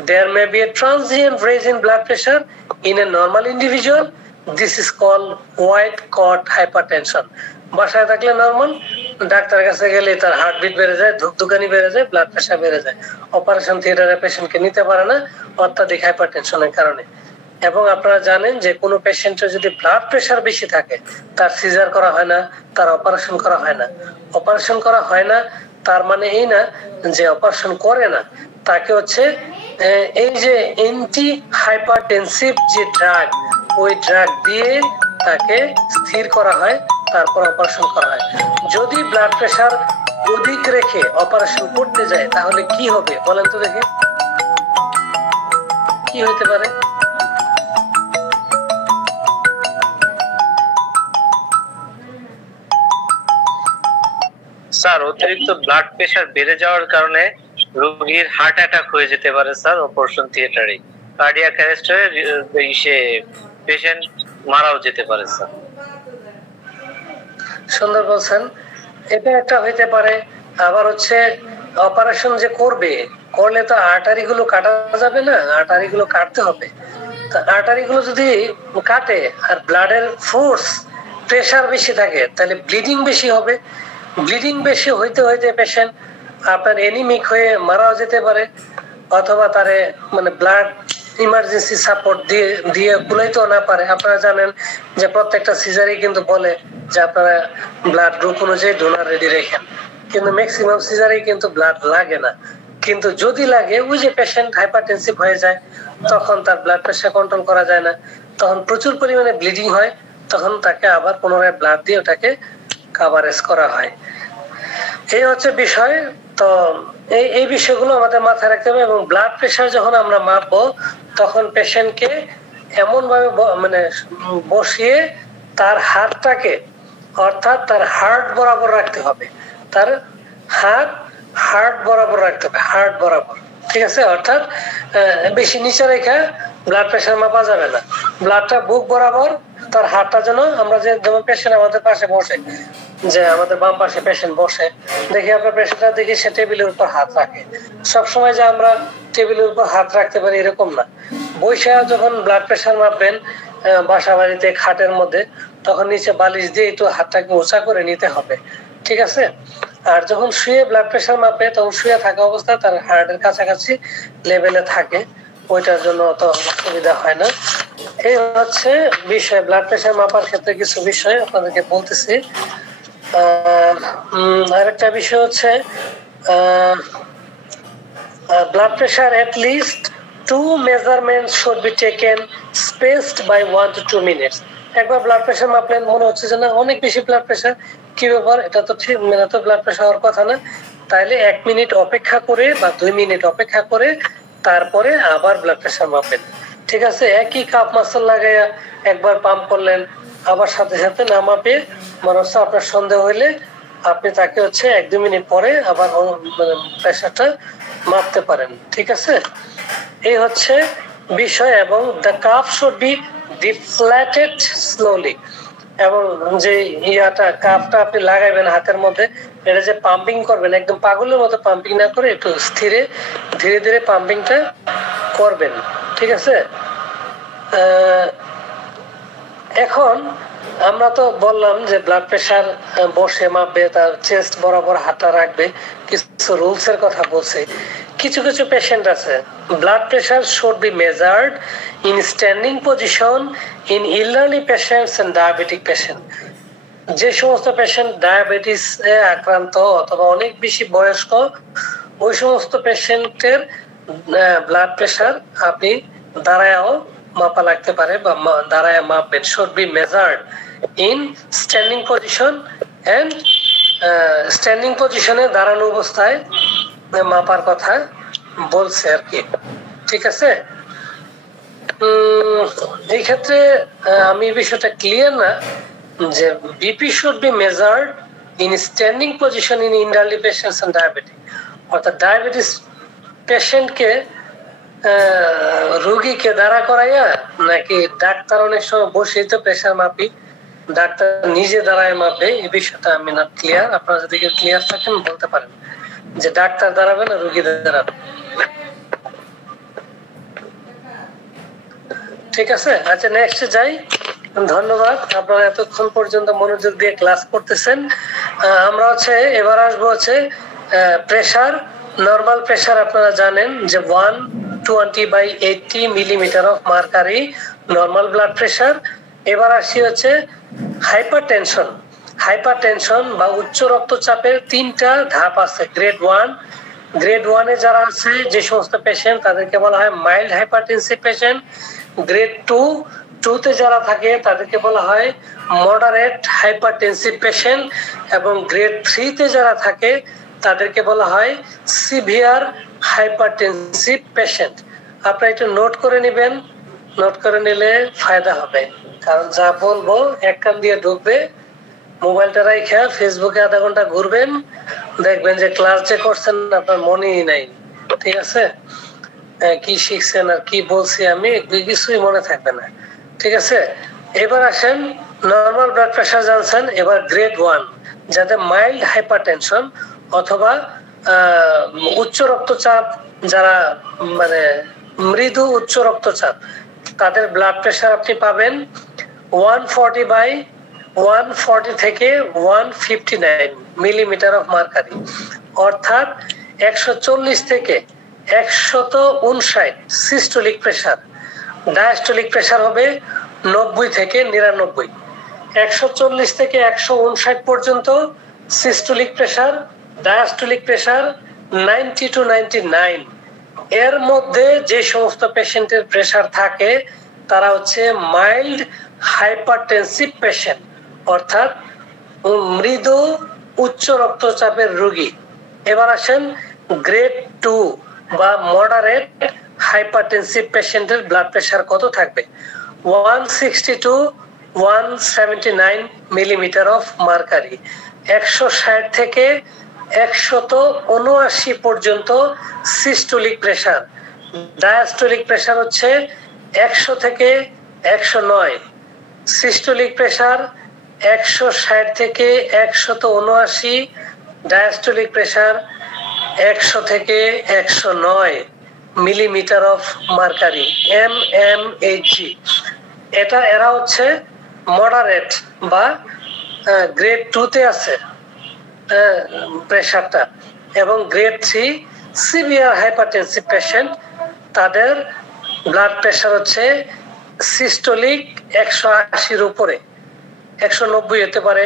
there may be a transient raise in blood pressure in a normal individual. This is called white cot hypertension. বাসায় থাকলে normal, ডাক্তারের কাছে গেলে তার heartbeat বেড়ে যায়, ধুকধুকানি বেড়ে যায়, ব্লাড প্রেশার বেড়ে যায়। অপারেশন থিয়েটারে পেশেন্টকে নিতে পারে না অত্যাধিক হাইপারটেনশনের কারণে। এবং আপনারা জানেন যে কোনো পেশেন্টের যদি ব্লাড প্রেশার বেশি থাকে তার সিজার করা হয় না, তার অপারেশন করা হয় না। অপারেশন করা হয় না তার মানে এই না যে অপারেশন করে না, তাকে হচ্ছে এই যে অ্যান্টি হাইপারটেনসিভ যে ড্রাগ, ওই ড্রাগ দিয়ে তাকে স্থির করা হয়, তারপর অপারেশন করা হয়। যদি ব্লাড প্রেশার অধিক রেখে অপারেশন করতে যায় তাহলে কি হবে বলেন তো দেখে, কি হতে পারে? স্যার অতিরিক্ত ব্লাড প্রেশার বেড়ে যাওয়ার কারণে রোগীর হার্ট অ্যাটাক হয়ে যেতে পারে স্যার, অপারেশন থিয়েটারে কার্ডিয়াক অ্যারেস্ট হয়ে সে পেশেন্ট মারাও যেতে পারে স্যার। সুন্দর বলছেন, এটা একটা হইতে পারে। আবার হচ্ছে অপারেশন যে করবে, করলে তো আর্টারি গুলো কাটা যাবে না, আর্টারি গুলো কাটতে হবে। আর্টারি গুলো যদি কাটে আর ব্লাডের ফোর্স প্রেশার বেশি থাকে তাহলে ব্লিডিং বেশি হবে। ব্লিডিং বেশি হইতে হইতে পেশেন্ট আপনার এনিমিক হয়ে মারাও যেতে পারে, অথবা তারে মানে ব্লাড ইমার্জেন্সি সাপোর্ট দিয়ে কুলাইতেও না পারে। আপনারা জানেন যে প্রত্যেকটা সিজারই কিন্তু বলে যে আপনারা ব্লাড গ্রুপ অনুযায়ী ডোনার রেডি রেখেন, কিন্তু ম্যাক্সিমাম সিজারেই কিন্তু ব্লাড লাগে না। কিন্তু যদি লাগে, ওই যে পেশেন্ট হাইপারটেনসিভ হয়ে যায়, তখন তার ব্লাড প্রেশার কন্ট্রোল করা যায় না, তখন প্রচুর পরিমাণে ব্লিডিং হয়, তখন তাকে আবার পুনরায় ব্লাড দিয়ে ওটাকে কাভারেজ করা হয়। এই হচ্ছে বিষয়। তো এই বিষয়গুলো আমাদের মাথায় রাখতে হবে। এবং ব্লাড প্রেশার যখন আমরা মাপবো তখন পেশেন্টকে এমন ভাবে মানে বসিয়ে তার হাতটাকে, অর্থাৎ তার হার্ট বরাবর রাখতে হবে, তার হার্ট বরাবর রাখতে হবে, হার্ট বরাবর, ঠিক আছে? অর্থাৎ বেশি নিচে রেখে ব্লাড প্রেশার মাপা যাবে না। ব্লাডটা বুক বরাবর, তার হাতটা যেন, আমরা যে যেমন পেশেন্ট আমাদের পাশে বসে, যে আমাদের বাম পাশে পেশেন্ট বসে, দেখি আপনার পেশেন্টটা দেখি সে টেবিলের উপর হাত রাখে। সবসময় যে আমরা টেবিলের উপর হাত রাখতে পারি এরকম না। বৈশা যখন ব্লাড প্রেশার মাপবেন বাসা বাড়িতে খাটের মধ্যে, তখন নিচে বালিশ দিয়ে একটু হাতটাকে উঁচা করে নিতে হবে, ঠিক আছে? আর যখন শুয়ে ব্লাড প্রেশার মাপে তখন শুয়ে থাকা অবস্থায় তার হার্টের কাছাকাছি লেভেলে থাকে, ওইটার জন্য অত অসুবিধা হয় না। এই হচ্ছে বিষয়, ব্লাড প্রেশার মাপার ক্ষেত্রে কিছু বিষয় আপনাদেরকে বলতেছি। আরেকটা বিষয় হচ্ছে blood pressure at least 2 measurements should be taken spaced by 1 to 2 minutes. একবার ব্লাড প্রেশার মাপলেন, মনে হচ্ছে যে না অনেক বেশি ব্লাড প্রেশার, কি ব্যাপার, এটা তো ঠিক, মানে তো ব্লাড প্রেশার হওয়ার কথা না, তাইলে 1 মিনিট অপেক্ষা করে বা 2 মিনিট অপেক্ষা করে তারপরে আবার ব্লাড প্রেশার মাপেন, ঠিক আছে? একই কাপ মাসল লাগাইয়া একবার পাম্প করলেন, আবার সাথে সাথে না মাপে, মনে হচ্ছে আপনার সন্দেহ হইলে আপনি তাকে হচ্ছে 1-2 মিনিট পরে আবার প্রেশারটা মাপতে পারেন, ঠিক আছে? এই হচ্ছে বিষয়। এবং the cuff should be deflated slowly, এবং যে ইয়াটা কাপটা আপনি লাগাইবেন হাতের মধ্যে, এটা যে পাম্পিং করবেন একদম পাগলের মতো পাম্পিং না করে একটু স্থিরে ধীরে ধীরে পাম্পিংটা করবেন, ঠিক আছে? এখন আমরা তো বললাম যে ব্লাড প্রেশার বসে মাপবে, তার চেস্ট বরাবর হাতটা রাখবে, কিছু রুলস এর কথা বলছে। কিছু কিছু পেশেন্ট আছে blood pressure should be measured in standing position in elderly patients and diabetic patient. যে সমস্ত পেশেন্ট ডায়াবেটিস এ আক্রান্ত অথবা অনেক বেশি বয়স্ক, ওই সমস্ত পেশেন্টের ব্লাড প্রেশার আপনি দাঁড়ায়ও মাপা লাগতে পারে বা দাঁড়ায় মাপবেন। Should be measured in standing position and standing পজিশনে দাঁড়ানো অবস্থায় মাপার কথা বলছে আর কি। ঠিক আছে, এই ক্ষেত্রে আমি বিষয়টা ক্লিয়ার না যে BP should be measured in standing position in elderly patients and diabetic, অর্থাৎ ডায়াবেটিস পেশেন্টকে রোগীকে দাঁড়া করাইয়া নাকি ডাক্তার অনেক সময় বসেই তো প্রেশার মাপি, ডাক্তার নিজে দাঁড়ায় মাপে, এই বিষয়টা আমি না ক্লিয়ার। আপনারা যদি ক্লিয়ার থাকেন বলতে পারেন যে ডাক্তার দাঁড়াবে না রোগী দাঁড়াবে। ঠিক আছে, আচ্ছা নেক্সট যাই। ধন্যবাদ, আপনারা এতক্ষণ পর্যন্ত মনোযোগ দিয়ে ক্লাস করতেছেন। আমরা এবার আসবো প্রেশার। নর্মাল প্রেশার আপনারা জানেন যে 120/80 millimetre of mercury normal blood pressure. এবার আসি হাইপারটেনশন। হাইপারটেনশন বা উচ্চ রক্তচাপের 3টা ধাপ আছে। গ্রেড 1, গ্রেড 1-এ যারা আছে যে সমস্ত পেশেন্ট তাদেরকে বলা হয় মাইল্ড হাইপারটেনসিভ পেশেন্ট। গ্রেড 2-তে যারা থাকে তাদেরকে বলা হয় মডারেট হাইপারটেনসিভ পেশেন্ট, এবং গ্রেড 3-তে যারা থাকে তাদেরকে বলা হয় সিভিয়ার হাইপারটেনসিভ পেশেন্ট। আপনারা একটু নোট করে নেবেন, নোট করে নিলে ফায়দা হবে, কারণ যা বলবো এক কান দিয়ে ঢুকবে, মোবাইলটা রাইখা ফেসবুকে আধা ঘন্টা ঘুরবেন, দেখবেন যে ক্লাস যে করছেন আপনার মনেই নাই। ঠিক আছে, কি শিখছেন আর কি বলছি আমি কিছুই মনে থাকবে না। ঠিক আছে, এবার আসেন নর্মাল ব্লাড প্রেশার জানছেন। এবার গ্রেড 1 যাতে মাইল্ড হাইপারটেনশন অথবা উচ্চ রক্তচাপ, যারা মানে মৃদু উচ্চ রক্তচাপ, তাদের ব্লাড প্রেশার আপনি পাবেন 140/140 থেকে 159 মিলিমিটার অফ মার্কারি, অর্থাৎ 140 থেকে 159 সিস্টোলিক প্রেশার। ডায়াস্টোলিক প্রেশার হবে 90 থেকে 99। 140 থেকে 159 পর্যন্ত systolic pressure, diastolic pressure 90 to 99। এর মধ্যে যে সমস্ত পেশেন্টের প্রেশার থাকে তারা মাইল্ড হাইপারটেনসিভ পেশেন্ট, অর্থাৎ মৃদু উচ্চ রক্তচাপের রোগী। এবার আসেন গ্রেড 2 বা মডারেট হাইপারটেনসিভ পেশেন্টের ব্লাড প্রেশার কত থাকবে? 160 to 179 মিলিমিটার অফ মার্কারি। 160 থেকে 179 পর্যন্ত সিস্টোলিক প্রেশার। ডায়াস্টোলিক প্রেশার 100 থেকে 109। সিস্টোলিক প্রেশার 160 থেকে 179। ডায়াস্টোলিক প্রেশার 100 থেকে 109 মিলিমিটার অফ মার্কারি, mmHg। এরা মডারেট বা গ্রেড 2-তে আছে প্রেশারটা, এবং গ্রেড 3 সিভিয়ার হাইপারটেনসিভ পেশেন্ট, তাদের ব্লাড প্রেশার সিস্টোলিক 180-র উপরে, 190 হতে পারে,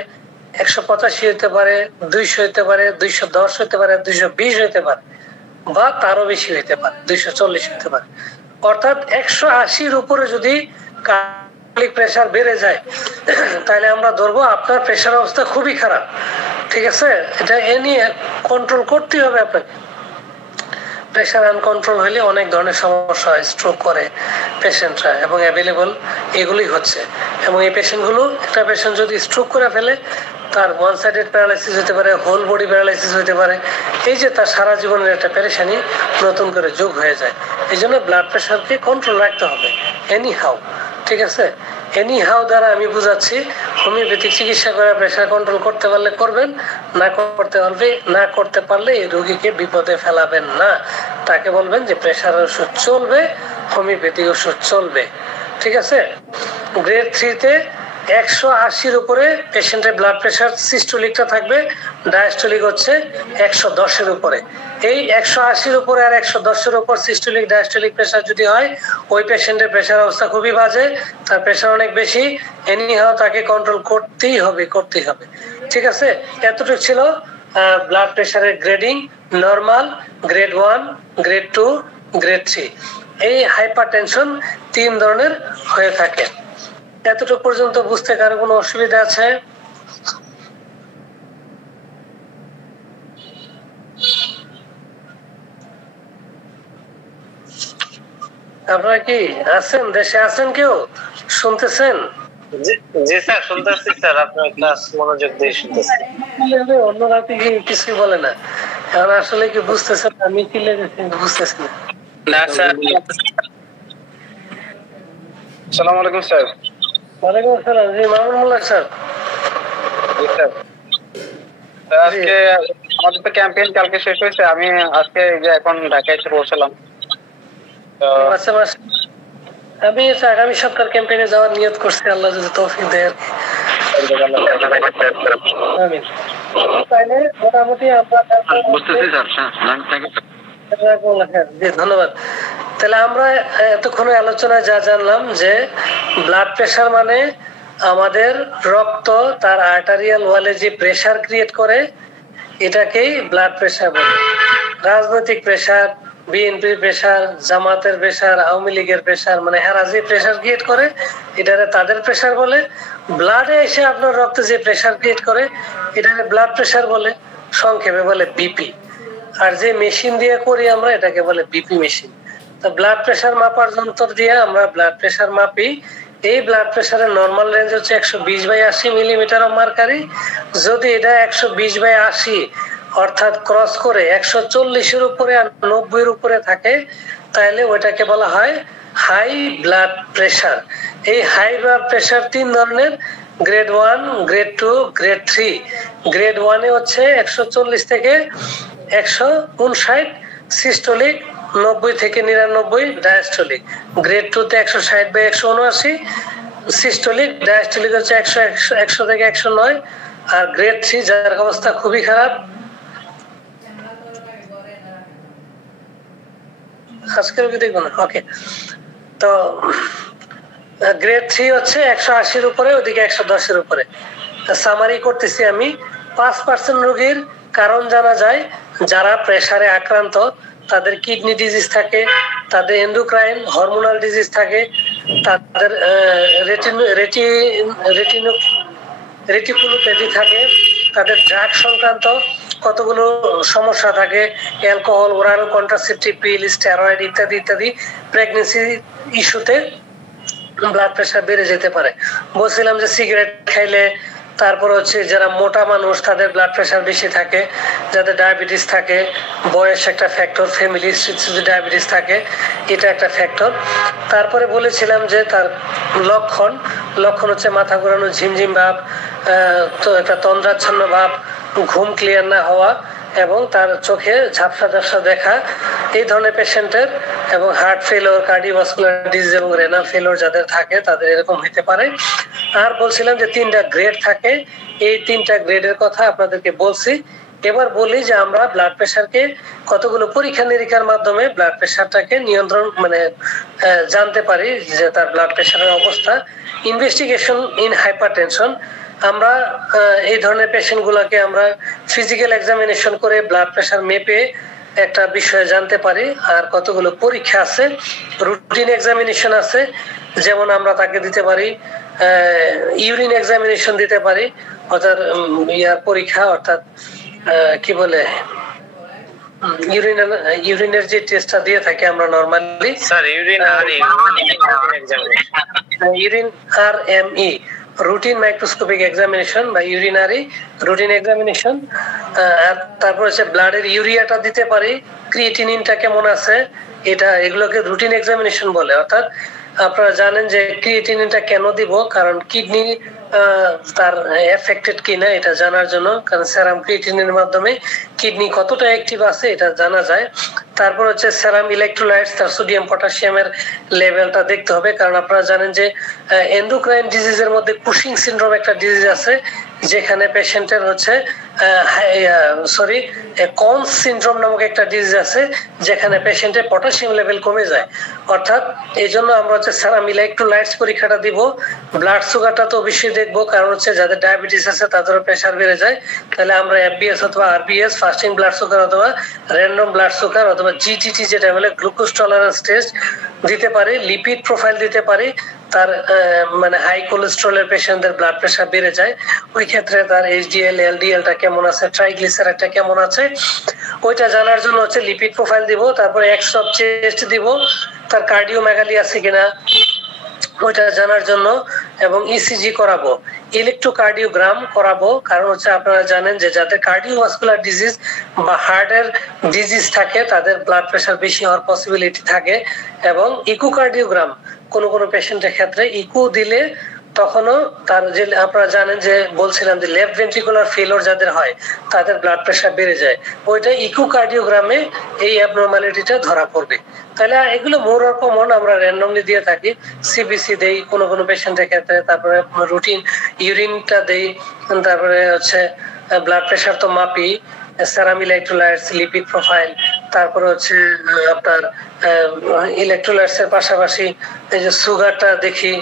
185 হতে পারে, 200 হতে পারে, 210 হতে পারে, 220 হতে পারে, বা তারও বেশি হতে পারে, 240 হতে পারে। অর্থাৎ 180-র উপরে যদি প্রেশার বেড়ে যায় তাহলে আমরা ধরবো আপনার প্রেশার অবস্থা খুবই খারাপ। ঠিক আছে, এটা নিয়ে কন্ট্রোল করতে হবে আপনাকে। প্রেশার আনকন্ট্রোল হলে অনেক ধরনের সমস্যা হয়, স্ট্রোক করে পেশেন্টরা, এবং অ্যাভেলেবল এগুলি হচ্ছে। এবং এই পেশেন্টগুলো, একটা পেশেন্ট যদি স্ট্রোক করে ফেলে তার ওয়ান সাইডেড প্যারালাইসিস হতে পারে, হোল বডি প্যারালাইসিস হতে পারে, এই যে তার সারা জীবনের একটা পেরেশানি নতুন করে যোগ হয়ে যায়। এই জন্য ব্লাড প্রেশারকে কন্ট্রোল রাখতে হবে এনি হাউ। ঠিক আছে, এনি হাউ দ্বারা আমি বুঝাচ্ছি হোমিওপ্যাথিক চিকিৎসা করে প্রেশার কন্ট্রোল করতে পারলে করবেন, না করতে পারলে এই রোগীকে বিপদে ফেলাবেন না। তাকে বলবেন যে প্রেশার ওষুধ চলবে, হোমিওপ্যাথিক ওষুধ চলবে। ঠিক আছে। গ্রেড 3-তে 180-র উপরে পেশেন্টের ব্লাড প্রেশার, সিস্টোলিকটা থাকবে, ডায়াস্টোলিক হচ্ছে 110-এর উপরে। এই 180-র উপরে আর 110-এর উপর সিস্টোলিক ডায়াস্টোলিক প্রেশার যদি হয়, ওই পেশেন্টের প্রেশার অবস্থা খুবই বাজে, তার প্রেশার অনেক বেশি, এনিহাও তাকে কন্ট্রোল করতেই হবে। ঠিক আছে, এতটুকু ছিল ব্লাড প্রেশারের grading. Normal, grade 1, grade 2, grade 3। এই হাইপারটেনশন 3 ধরনের হয়ে থাকে। এতটুকু পর্যন্ত বুঝতে কারো কোনো অসুবিধা আছে? আপনারা কি আছেন, দেশে আছেন, কেউ শুনতেছেন? জি স্যার, শুনতেছি স্যার, আপনার ক্লাস মনোযোগ দিয়ে শুনতেছি। অন্যরা কিছুই বলে না, কারণ আসলে কি বুঝতেছেন? আমি চিল্লে বুঝতেছি না স্যার। আসসালামু আলাইকুম স্যার। ওয়ালাইকুম আসসালাম। জি মামুন মোল্লা স্যার। জি স্যার, আজকে আমাদের তো ক্যাম্পেইন কালকে শেষ হয়েছে, আমি আজকে যে এখন ঢাকায় এসে পৌঁছালাম। আচ্ছা, আমি আগামী সপ্তাহ ক্যাম্পেইনে যাওয়ার নিয়ত করছি, আল্লাহ যদি তৌফিক দেয়। আমিন। তাইলে মোটামুটি আমরা বুঝতেছি স্যার। জি ধন্যবাদ। তাহলে আমরা এতক্ষণে আলোচনায় যা জানলাম যে ব্লাড প্রেশার মানে আমাদের রক্ত তার আর্টারিয়াল ওয়ালে যে প্রেশার ক্রিয়েট করে, এটাকেই ব্লাড প্রেশার বলে। রাজনৈতিক প্রেশার, বিএনপির প্রেশার, জামাতের প্রেশার, আওয়ামী লীগের প্রেশার, মানে হ্যাঁ যে প্রেশার ক্রিয়েট করে এটারে তাদের প্রেশার বলে। ব্লাডে এসে আপনার রক্তে যে প্রেশার ক্রিয়েট করে এটারে ব্লাড প্রেশার বলে, সংক্ষেপে বলে বিপি। আর যে মেশিন দিয়ে করি আমরা এটাকে বলে বিপি মেশিন। তো ব্লাড প্রেশার মাপার যন্ত্র দিয়ে আমরা ব্লাড প্রেশার মাপি। এই ব্লাড প্রেশারের নর্মাল রেঞ্জ হচ্ছে 120/80 মিলিমিটার অফ মার্কারি। যদি এটা 120/80 অর্থাৎ ক্রস করে 140-এর উপরে আর 90-এর উপরে থাকে, তাহলে ওইটাকে বলা হয় হাই ব্লাড প্রেশার। এই হাই ব্লাড প্রেশার 3 ধরনের, গ্রেড 1, গ্রেড 2, গ্রেড 3। গ্রেড 1-এ হচ্ছে 140 থেকে 159 সিস্টোলিক, 90 থেকে 99 ডায়াস্টোলিক। গ্রেড 2-তে 160/179 সিস্টোলিক, ডায়াস্টোলিক হচ্ছে 100 থেকে 109। আর গ্রেড 3 যার অবস্থা খুবই খারাপ, আজকে রোগী দেখবো না, ওকে। তো গ্রেড 3 হচ্ছে 180-এর উপরে, ওদিকে 110-এর উপরে। সামারি করতেছি আমি। 5% রোগীর কারণ জানা যায়। যারা প্রেসারে আক্রান্ত, তাদের কিডনি ডিজিজ থাকে, তাদের এন্ডোক্রাইন হরমোনাল ডিজিজ থাকে, তাদের রেটিকুলোপ্যাথি থাকে, তাদের ড্রাগ সংক্রান্ত কতগুলো সমস্যা থাকে, alcohol, oral contraceptive pill, steroid ইত্যাদি ইত্যাদি। প্রেগন্যান্সি ইস্যুতে ব্লাড প্রেশার বেড়ে যেতে পারে। বলছিলাম যে সিগারেট খাইলে, তারপর হচ্ছে যারা মোটা মানুষ তাদের ব্লাড প্রেশার বেশি থাকে, যাদের ডায়াবেটিস থাকে, বয়স একটা ফ্যাক্টর, ফ্যামিলি যদি ডায়াবেটিস থাকে এটা একটা ফ্যাক্টর। তারপরে বলেছিলাম যে তার লক্ষণ হচ্ছে মাথা ঘোরানো, ঝিমঝিম ভাব, তো একটা তন্দ্রাচ্ছন্ন ভাব, ঘুম ক্লিয়ার না হওয়া এবং তার চোখে ঝাপসা ঝাপসা দেখা। এই ধরনের পেশেন্টের এবং হার্ট ফেলিওর, কার্ডিওভাস্কুলার ডিজিজ এবং রেনাল ফেলিওর যাদের থাকে তাদের এরকম হতে পারে। আর বলছিলাম যে 3টা গ্রেড থাকে, এই 3টা গ্রেডের কথা আপনাদেরকে বলছি। এবার বলি যে আমরা ব্লাড প্রেশারকে কতগুলো পরীক্ষা নিরীক্ষার মাধ্যমে ব্লাড প্রেশারটাকে নিয়ন্ত্রণ মানে জানতে পারি যে তার ব্লাড প্রেশারের অবস্থা। ইনভেস্টিগেশন ইন হাইপারটেনশন, আমরা এই ধরনের পেশেন্ট গুলাকে আমরা ফিজিক্যাল এক্সামিনেশন করে ব্লাড প্রেশার মেপে একটা বিষয় জানতে পারি। আর কতগুলো পরীক্ষা আছে, রুটিন এক্সামিনেশন আছে, যেমন আমরা তাকে দিতে পারি ইউরিন এক্সামিনেশন দিতে পারি, অর্থাৎ ইয়ার পরীক্ষা, অর্থাৎ কি বলে ইউরিনের যে টেস্টটা দিয়ে থাকি আমরা নরমালি স্যার, ইউরিন আর এমই, রুটিন মাইক্রোস্কোপিক এক্সামিনেশন বা ইউরিনারি রুটিন এক্সামিনেশন। আর তারপর হচ্ছে ব্লাডের ইউরিয়াটা দিতে পারি, ক্রিয়েটিনিনটা কেমন আছে, এগুলোকে রুটিন এক্সামিনেশন বলে। অর্থাৎ আপনারা জানেন যে ক্রিয়েটিনিনটা কেন দিব, কারণ কিডনি তার এফেক্টেড কিনা এটা জানার জন্য, কারণ সেরাম ক্রিয়েটিনের মাধ্যমে কিডনি কতটা অ্যাক্টিভ আছে এটা জানা যায়। তারপর হচ্ছে সেরাম ইলেকট্রোলাইটস, তার সোডিয়াম পটাশিয়ামের লেভেলটা দেখতে হবে, কারণ আপনারা জানেন যে এন্ডোক্রাইন ডিজিজের মধ্যে কুশিং সিনড্রোম একটা ডিজিজ আছে, যেখানে পেশেন্টের হচ্ছে কনস সিনড্রোম নামক একটা ডিজিজ আছে, যেখানে পেশেন্টের পটাশিয়াম লেভেল কমে যায়। অর্থাৎ এই জন্য আমরা হচ্ছে সেরাম ইলেকট্রোলাইটস পরীক্ষাটা দিব। ব্লাড সুগারটা তো অবশ্যই দেখবো, কারণ হচ্ছে যাদের ডায়াবেটিস আছে তাদেরও প্রেশার বেড়ে যায়, তাহলে আমরা এফবিএস অথবা আরবিএস, ফাস্টিং ব্লাড সুগার অথবা র্যান্ডম ব্লাড সুগার অথবা জিটিটি যেটা বলে গ্লুকোজ টলারেন্স টেস্ট দিতে পারি, লিপিড প্রোফাইল দিতে পারি। তার মানে হাই কোলেস্ট্রলের পেশেন্টদের ব্লাড প্রেশার বেড়ে যায়, ওই ক্ষেত্রে তার এইচডিএল এলডিএলটা কেমন আছে, ট্রাইগ্লিসারাইডটা কেমন আছে, ওইটা জানার জন্য হচ্ছে লিপিড প্রোফাইল দিব। তারপরে এক্সট্রা চেস্ট দিব, তার কার্ডিওমেগালি আছে কিনা ওইটা জানার জন্য, এবং ইসিজি করাবো, ইলেকট্রোকার্ডিওগ্রাম করাবো। কারণ হচ্ছে আপনারা জানেন যে যাদের কার্ডিওভাস্কুলার ডিজিজ বা হার্টের ডিজিজ থাকে তাদের ব্লাড প্রেশার বেশি হওয়ার পসিবিলিটি থাকে। এবং ইকোকার্ডিওগ্রাম কোনো কোনো পেশেন্টের ক্ষেত্রে ইকো দিলে তখনও তার যে আপনারা জানেন যে বলছিলাম যে লেফট ভেন্ট্রিকুলার ফেলিওর যাদের হয় তাদের ব্লাড প্রেশার বেড়ে যায়, ওইটা ইকোকার্ডিওগ্রামে এই অ্যাবনর্মালিটিটা ধরা পড়বে। তাহলে এগুলো মোর অর কমন আমরা র্যান্ডমলি দিয়ে থাকি, সিবিসি দেই কোনো কোনো পেশেন্টের ক্ষেত্রে, তারপরে রুটিন ইউরিনটা দেই, তারপরে হচ্ছে ব্লাড প্রেশার তো মাপি, সেরাম ইলেকট্রোলাইটস, লিপিড প্রোফাইল, তারপরে হচ্ছে আপনার ইলেকট্রোলাইটস এর পাশাপাশি এই যে সুগারটা দেখি,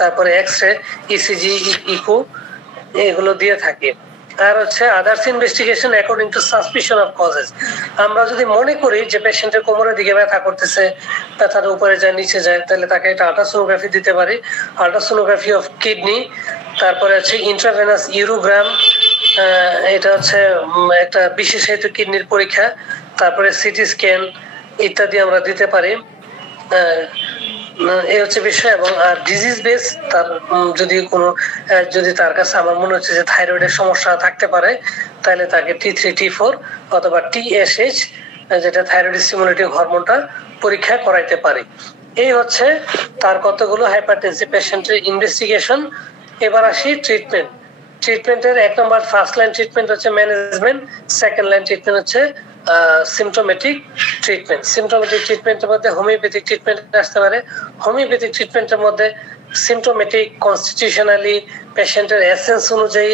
তারপরে এক্সরে, ইসিজি, ইকো, এগুলো দিয়ে থাকি। আর হচ্ছে others investigation according to suspicion of causes. আমরা যদি মনে করি যে পেশেন্টের কোমরের দিকে ব্যথা করতেছে, ব্যথার উপরে যায় নিচে যায়, তাহলে তাকে একটা আল্ট্রাসোনোগ্রাফি দিতে পারি, আল্ট্রাসোনোগ্রাফি অফ কিডনি। তারপরে হচ্ছে ইন্ট্রাভেনাস ইউরোগ্রাম, এটা হচ্ছে একটা বিশেষায়িত কিডনির পরীক্ষা। তারপরে সিটি স্ক্যান ইত্যাদি আমরা দিতে পারি। এই হচ্ছে বিষয়। এবং আর ডিজিজ বেস তার যদি তার কাছে আমার মনে হচ্ছে যে থাইরয়েডের সমস্যা থাকতে পারে, তাহলে তাকে T3 T4 অথবা TSH যেটা থাইরয়েড স্টিমুলেটিং হরমোনটা পরীক্ষা করাইতে পারি। এই হচ্ছে তার কতগুলো হাইপারটেনসিভ পেশেন্টের ইনভেস্টিগেশন। এবার আসি ট্রিটমেন্টের 1 নম্বর ফার্স্ট লাইন ট্রিটমেন্ট হচ্ছে ম্যানেজমেন্ট, সেকেন্ড লাইন ট্রিটমেন্ট হচ্ছে সিমটোমেটিক ট্রিটমেন্ট। সিমটোমেটিক ট্রিটমেন্টের মধ্যে হোমিওপ্যাথিক ট্রিটমেন্ট আসতে পারে। হোমিওপ্যাথিক ট্রিটমেন্টের মধ্যে সিমটোমেটিক, কনস্টিটিউশনালি, পেশেন্টের এসেন্স অনুযায়ী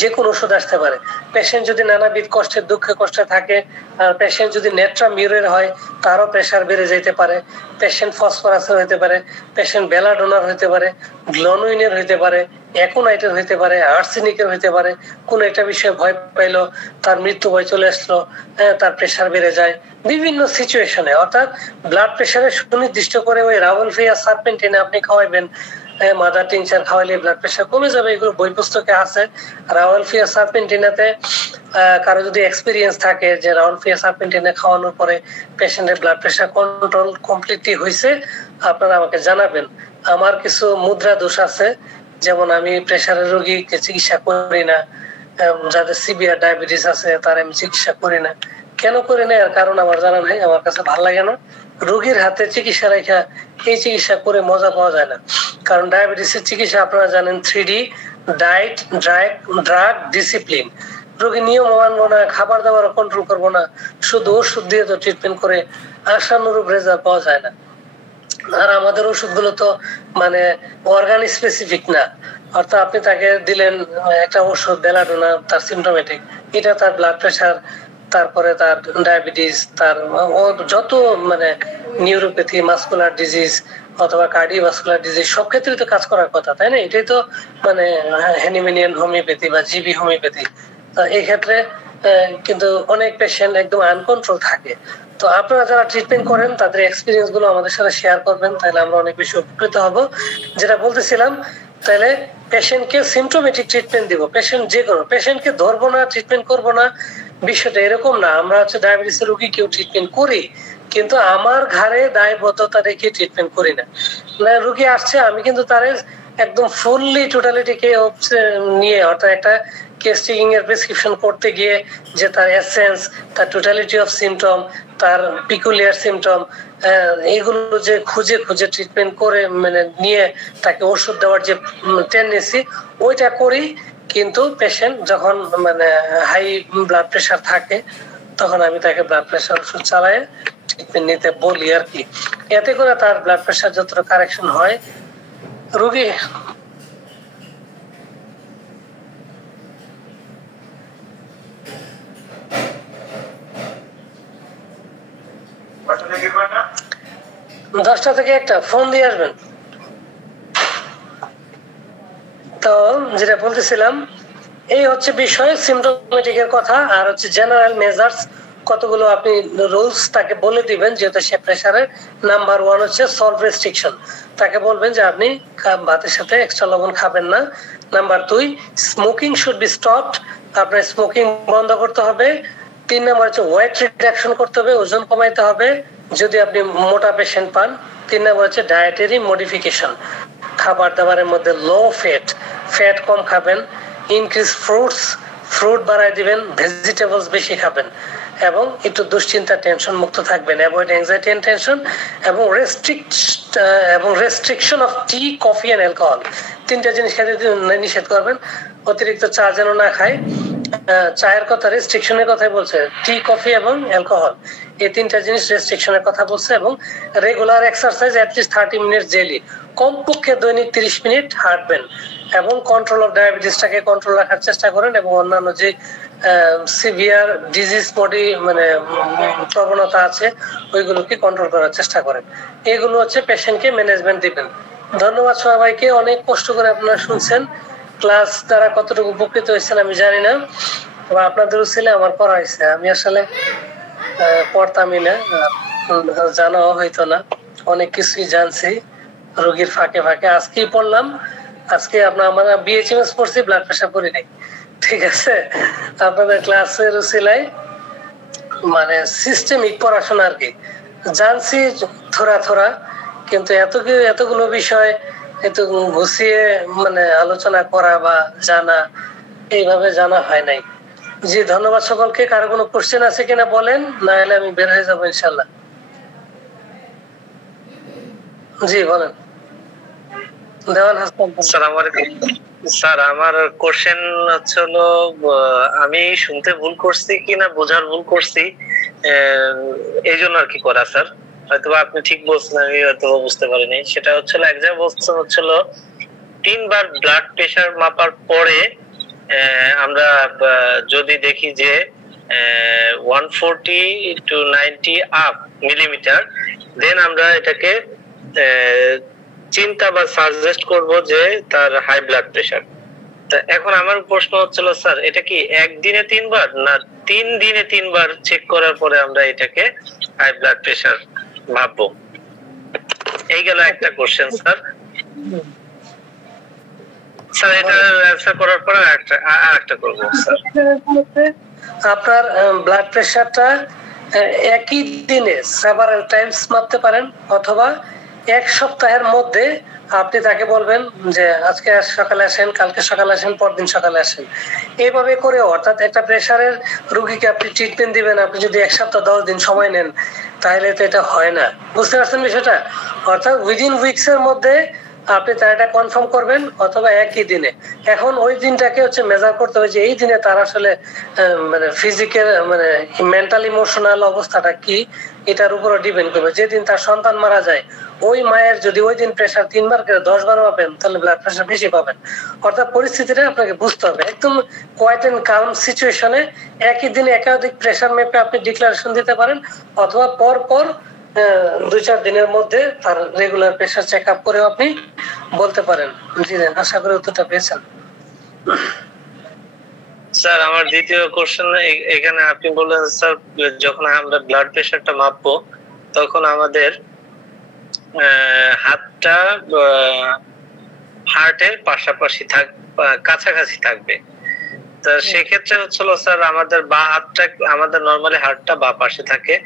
যে কোনো ওষুধ আসতে পারে। পেশেন্ট যদি নানাবিধ কষ্টের দুঃখে কষ্টে থাকে, আর পেশেন্ট যদি নেট্রা মিউরের হয় তারও প্রেশার বেড়ে যেতে পারে, পেশেন্ট ফসফরাসের হইতে পারে, পেশেন্ট বেলাডোনার হইতে পারে, গ্লোনুইনের হইতে পারে, অ্যাকোনাইটের হইতে পারে, আর্সেনিকের হইতে পারে। কোন একটা বিষয়ে ভয় পাইলো, তার মৃত্যু ভয় চলে আসলো, তার প্রেশার বেড়ে যায় বিভিন্ন সিচুয়েশনে। অর্থাৎ ব্লাড প্রেশারের সুনির্দিষ্ট করে ওই রাউলফিয়া সারপেন্টিন আপনি খাওয়াইবেন, মাদার টিংচার খাওয়াইলে ব্লাড প্রেশার কমে যাবে, এগুলো বই পুস্তকে আছে। রাউলফিয়া সারপেন্টিনাতে কারো যদি এক্সপিরিয়েন্স থাকে যে রাউলফিয়া সারপেন্টিনা খাওয়ানোর পরে পেশেন্টের ব্লাড প্রেশার কন্ট্রোল কমপ্লিটলি হয়েছে, আপনারা আমাকে জানাবেন। আমার কিছু মুদ্রা দোষ আছে, যেমন আমি প্রেশারের রোগীকে চিকিৎসা করি না, যাদের সিভিয়ার ডায়াবেটিস আছে তার আমি চিকিৎসা করি না। কেন করি না এর কারণ আমার জানা নাই, আমার কাছে ভালো লাগে না। রোগীর হাতে চিকিৎসা রেখা এই চিকিৎসা করে মজা পাওয়া যায় না। কারণ ডায়াবেটিসের চিকিৎসা আপনারা জানেন 3D, ডায়েট, ড্রাগ, ডিসিপ্লিন। রোগী নিয়ম মানবো না, খাবার দাবার কন্ট্রোল করবো না, শুধু ওষুধ দিয়ে তো ট্রিটমেন্ট করে আশানুরূপ রেজাল্ট পাওয়া যায় না। আর আমাদের ওষুধগুলো তো মানে অর্গান স্পেসিফিক না। অর্থাৎ আপনি তাকে দিলেন একটা ওষুধ বেলাডোনা, তার সিমটোমেটিক, এটা তার ব্লাড প্রেশার, তারপরে তার ডায়াবেটিস, তার যত মানে নিউরোপ্যাথি, মাসকুলার ডিজিজ অথবা কার্ডিওভাস্কুলার ডিজিজ সব ক্ষেত্রে তো কাজ করার কথা, তাই না? এটাই তো মানে হ্যানিম্যানিয়ান হোমিওপ্যাথি বা জিবি হোমিওপ্যাথি। এই ক্ষেত্রে কিন্তু অনেক পেশেন্ট একদম আনকন্ট্রোল থাকে। তো আপনারা যারা ট্রিটমেন্ট করেন তাদের এক্সপিরিয়েন্স গুলো আমাদের সাথে শেয়ার করবেন, তাহলে আমরা অনেক বেশি উপকৃত হব। যেটা বলতেছিলাম, তাহলে পেশেন্টকে সিমটোমেটিক ট্রিটমেন্ট দিব। পেশেন্ট যে কোনো পেশেন্টকে ধরবো না, ট্রিটমেন্ট করবো না, বিষয়টা এরকম না। আমরা হচ্ছে ডায়াবেটিসের রোগী কেউ ট্রিটমেন্ট করি, কিন্তু আমার ঘাড়ে দায়বদ্ধতা রেখে ট্রিটমেন্ট করি না। রোগী আসছে, আমি কিন্তু তার একদম ফুললি টোটালিটিকে নিয়ে, অর্থাৎ একটা কেস টেকিং এর প্রেসক্রিপশন করতে গিয়ে যে তার এসেন্স, তার টোটালিটি অফ সিমটম, তার পিকুলিয়ার সিমটম, এইগুলো যে খুঁজে খুঁজে ট্রিটমেন্ট করে মানে নিয়ে তাকে ওষুধ দেওয়ার যে টেন্ডেন্সি ওইটা করি, কিন্তু পেশেন্ট যখন মানে হাই ব্লাড প্রেশার থাকে তখন আমি তাকে ব্লাড প্রেশার ওষুধ চালাই ট্রিটমেন্ট নিতে বলি আর কি। এতে করে তার ব্লাড প্রেশার যতটা কারেকশন হয় রোগী দশটা থেকে একটা ফোন দিয়ে আসবেন। তো যেটা বলতেছিলাম এই হচ্ছে বিষয় সিমটোমেটিকের কথা, আর হচ্ছে জেনারেল মেজার্স কতগুলো আপনি রুলস তাকে বলে দিবেন, যেহেতু সে প্রেসারের। নাম্বার 1 হচ্ছে সল্ট রেস্ট্রিকশন, তাকে বলবেন যে আপনি ভাতের সাথে এক্সট্রা লবণ খাবেন না। Number 2 smoking should be stopped, আপনার স্মোকিং বন্ধ করতে হবে। 3 নাম্বার হচ্ছে ওয়েট রিডাকশন করতে হবে, ওজন কমাইতে হবে যদি আপনি মোটা পেশেন্ট পান। 3 নাম্বার হচ্ছে ডায়েটারি মডিফিকেশন, খাবার দাবারের মধ্যে লো ফ্যাট কম খাবেন, ইনক্রিজ ফ্রুট বাড়াই দিবেন, ভেজিটেবলস বেশি খাবেন, এবং একটু দুশ্চিন্তা টেনশন মুক্ত থাকবেন, অ্যাভয়েড অ্যাংজাইটি এন্ড টেনশন, এবং restriction of tea, coffee and alcohol. 3টা জিনিস খেতে নিষেধ করবেন। অতিরিক্ত চা যেন না খায়। চায়ের কথা রেস্ট্রিকশনের কথাই বলছে, টি, কফি এবং অ্যালকোহল, এই 3টা জিনিস রেস্ট্রিকশনের কথা বলছে। এবং regular exercise at least 30 minute daily, কমপক্ষে দৈনিক 30 মিনিট হাঁটবেন, এবং কন্ট্রোল অফ ডায়াবেটিসটাকে কন্ট্রোল রাখার চেষ্টা করেন, এবং অন্যান্য যে সিভিয়ার ডিজিজ বডি মানে প্রবণতা আছে ওইগুলোকে কন্ট্রোল করার চেষ্টা করেন। এগুলো হচ্ছে পেশেন্টকে ম্যানেজমেন্ট দিবেন। ধন্যবাদ সবাইকে, অনেক কষ্ট করে আপনারা শুনছেন। ক্লাস দ্বারা কতটুকু উপকৃত হয়েছেন আমি জানি না, তবে আপনাদেরও ছেলে আমার পড়া হয়েছে। আমি আসলে পড়তামই না, জানাও হইতো না, অনেক কিছুই জানছি রোগীর ফাঁকে ফাঁকে। আজকেই পড়লাম, আজকে আমরা বিএইচএমএস পড়ছি, ব্লাড প্রেশার পড়ি নাই। ঠিক আছে, আপনাদের ক্লাসের উসিলায় মানে সিস্টেমিক পড়াশোনা আর কি জানছি থোড়া, কিন্তু এতগুলো বিষয় এত গুছিয়ে মানে আলোচনা করা বা জানা এইভাবে জানা হয় নাই। জি ধন্যবাদ সকলকে। কারো কোনো কোশ্চেন আছে কিনা বলেন, না হলে আমি বের হয়ে যাবো ইনশাল্লাহ। জি বলেন। দেওয়ান হাসান। আসসালামু আলাইকুম স্যার, আমার কোশ্চেন হচ্ছে হলো, আমি শুনতে ভুল করছি কিনা বোঝার ভুল করছি, এই জন্য আর কি করা স্যার। হয়তো আপনি ঠিক বলছেন, আমি হয়তো বুঝতে পারিনি। সেটা হচ্ছিল এক জায়গায় বলছেন হচ্ছিল 3 বার ব্লাড প্রেশার মাপার পরে আমরা যদি দেখি যে 140 to 90 আপ মিলিমিটার, দেন আমরা এটাকে চিন্তা বা সাজেস্ট করব যে তার হাই ব্লাড প্রেশার। এখন আমার প্রশ্ন হচ্ছিল স্যার, এটা কি একদিনে 3 বার না 3 দিনে 3 বার চেক করার পরে আমরা এটাকে হাই ব্লাড প্রেশার ভাববো? এই গেল একটা কোশ্চেন স্যার। স্যার এটা অ্যানসার করার পরে আরেকটা করব স্যার। আপনার ব্লাড প্রেশারটা একই দিনে সেভারাল টাইমস মাপতে পারেন, অথবা 1 সপ্তাহের মধ্যে আপনি তাকে বলবেন যে আজকে সকালে আসেন, কালকে সকালে আসেন, পরদিন সকালে আসেন। এইভাবে করে, অর্থাৎ একটা প্রেশারের রোগীকে আপনি ট্রিটমেন্ট দিবেন, আপনি যদি 1 সপ্তাহ 10 দিন সময় নেন তাহলে তো এটা হয় না। বুঝতে পারছেন বিষয়টা? অর্থাৎ উইদিন উইকস এর মধ্যে আপনি তার এটা কনফার্ম করবেন, অথবা একই দিনে। এখন ওই দিনটাকে হচ্ছে মেজার করতে হবে যে এই দিনে তার আসলে মানে ফিজিক্যাল মানে মেন্টাল ইমোশনাল অবস্থাটা কি, এটার উপর ডিপেন্ড করবে। যেদিন তার সন্তান মারা যায় ওই মায়ের যদি ওই দিন প্রেশার 3 বার করে 10 বার পাবেন, তাহলে ব্লাড প্রেশার বেশি পাবেন। অর্থাৎ পরিস্থিতিটা আপনাকে বুঝতে হবে। একদম কোয়াইট এন্ড কালম সিচুয়েশনে একই দিনে একাধিক প্রেশার মেপে আপনি ডিক্লারেশন দিতে পারেন, অথবা পর 2-4 দিনের মধ্যে তার রেগুলার প্রেশার চেক আপ করেও আপনি বলতে পারেন। জি আশা করি উত্তরটা পেয়েছেন। স্যার আমার দ্বিতীয় কোশ্চেন, এখানে আপনি বললেন স্যার যখন আমরা ব্লাড প্রেশারটা মাপবো তখন আমাদের হাতটা হার্টের পাশাপাশি কাছাকাছি থাকবে। তো সেক্ষেত্রে হচ্ছিল স্যার আমাদের বাঁ হাতটা, আমাদের নরমালি হার্টটা বাঁ পাশে থাকে,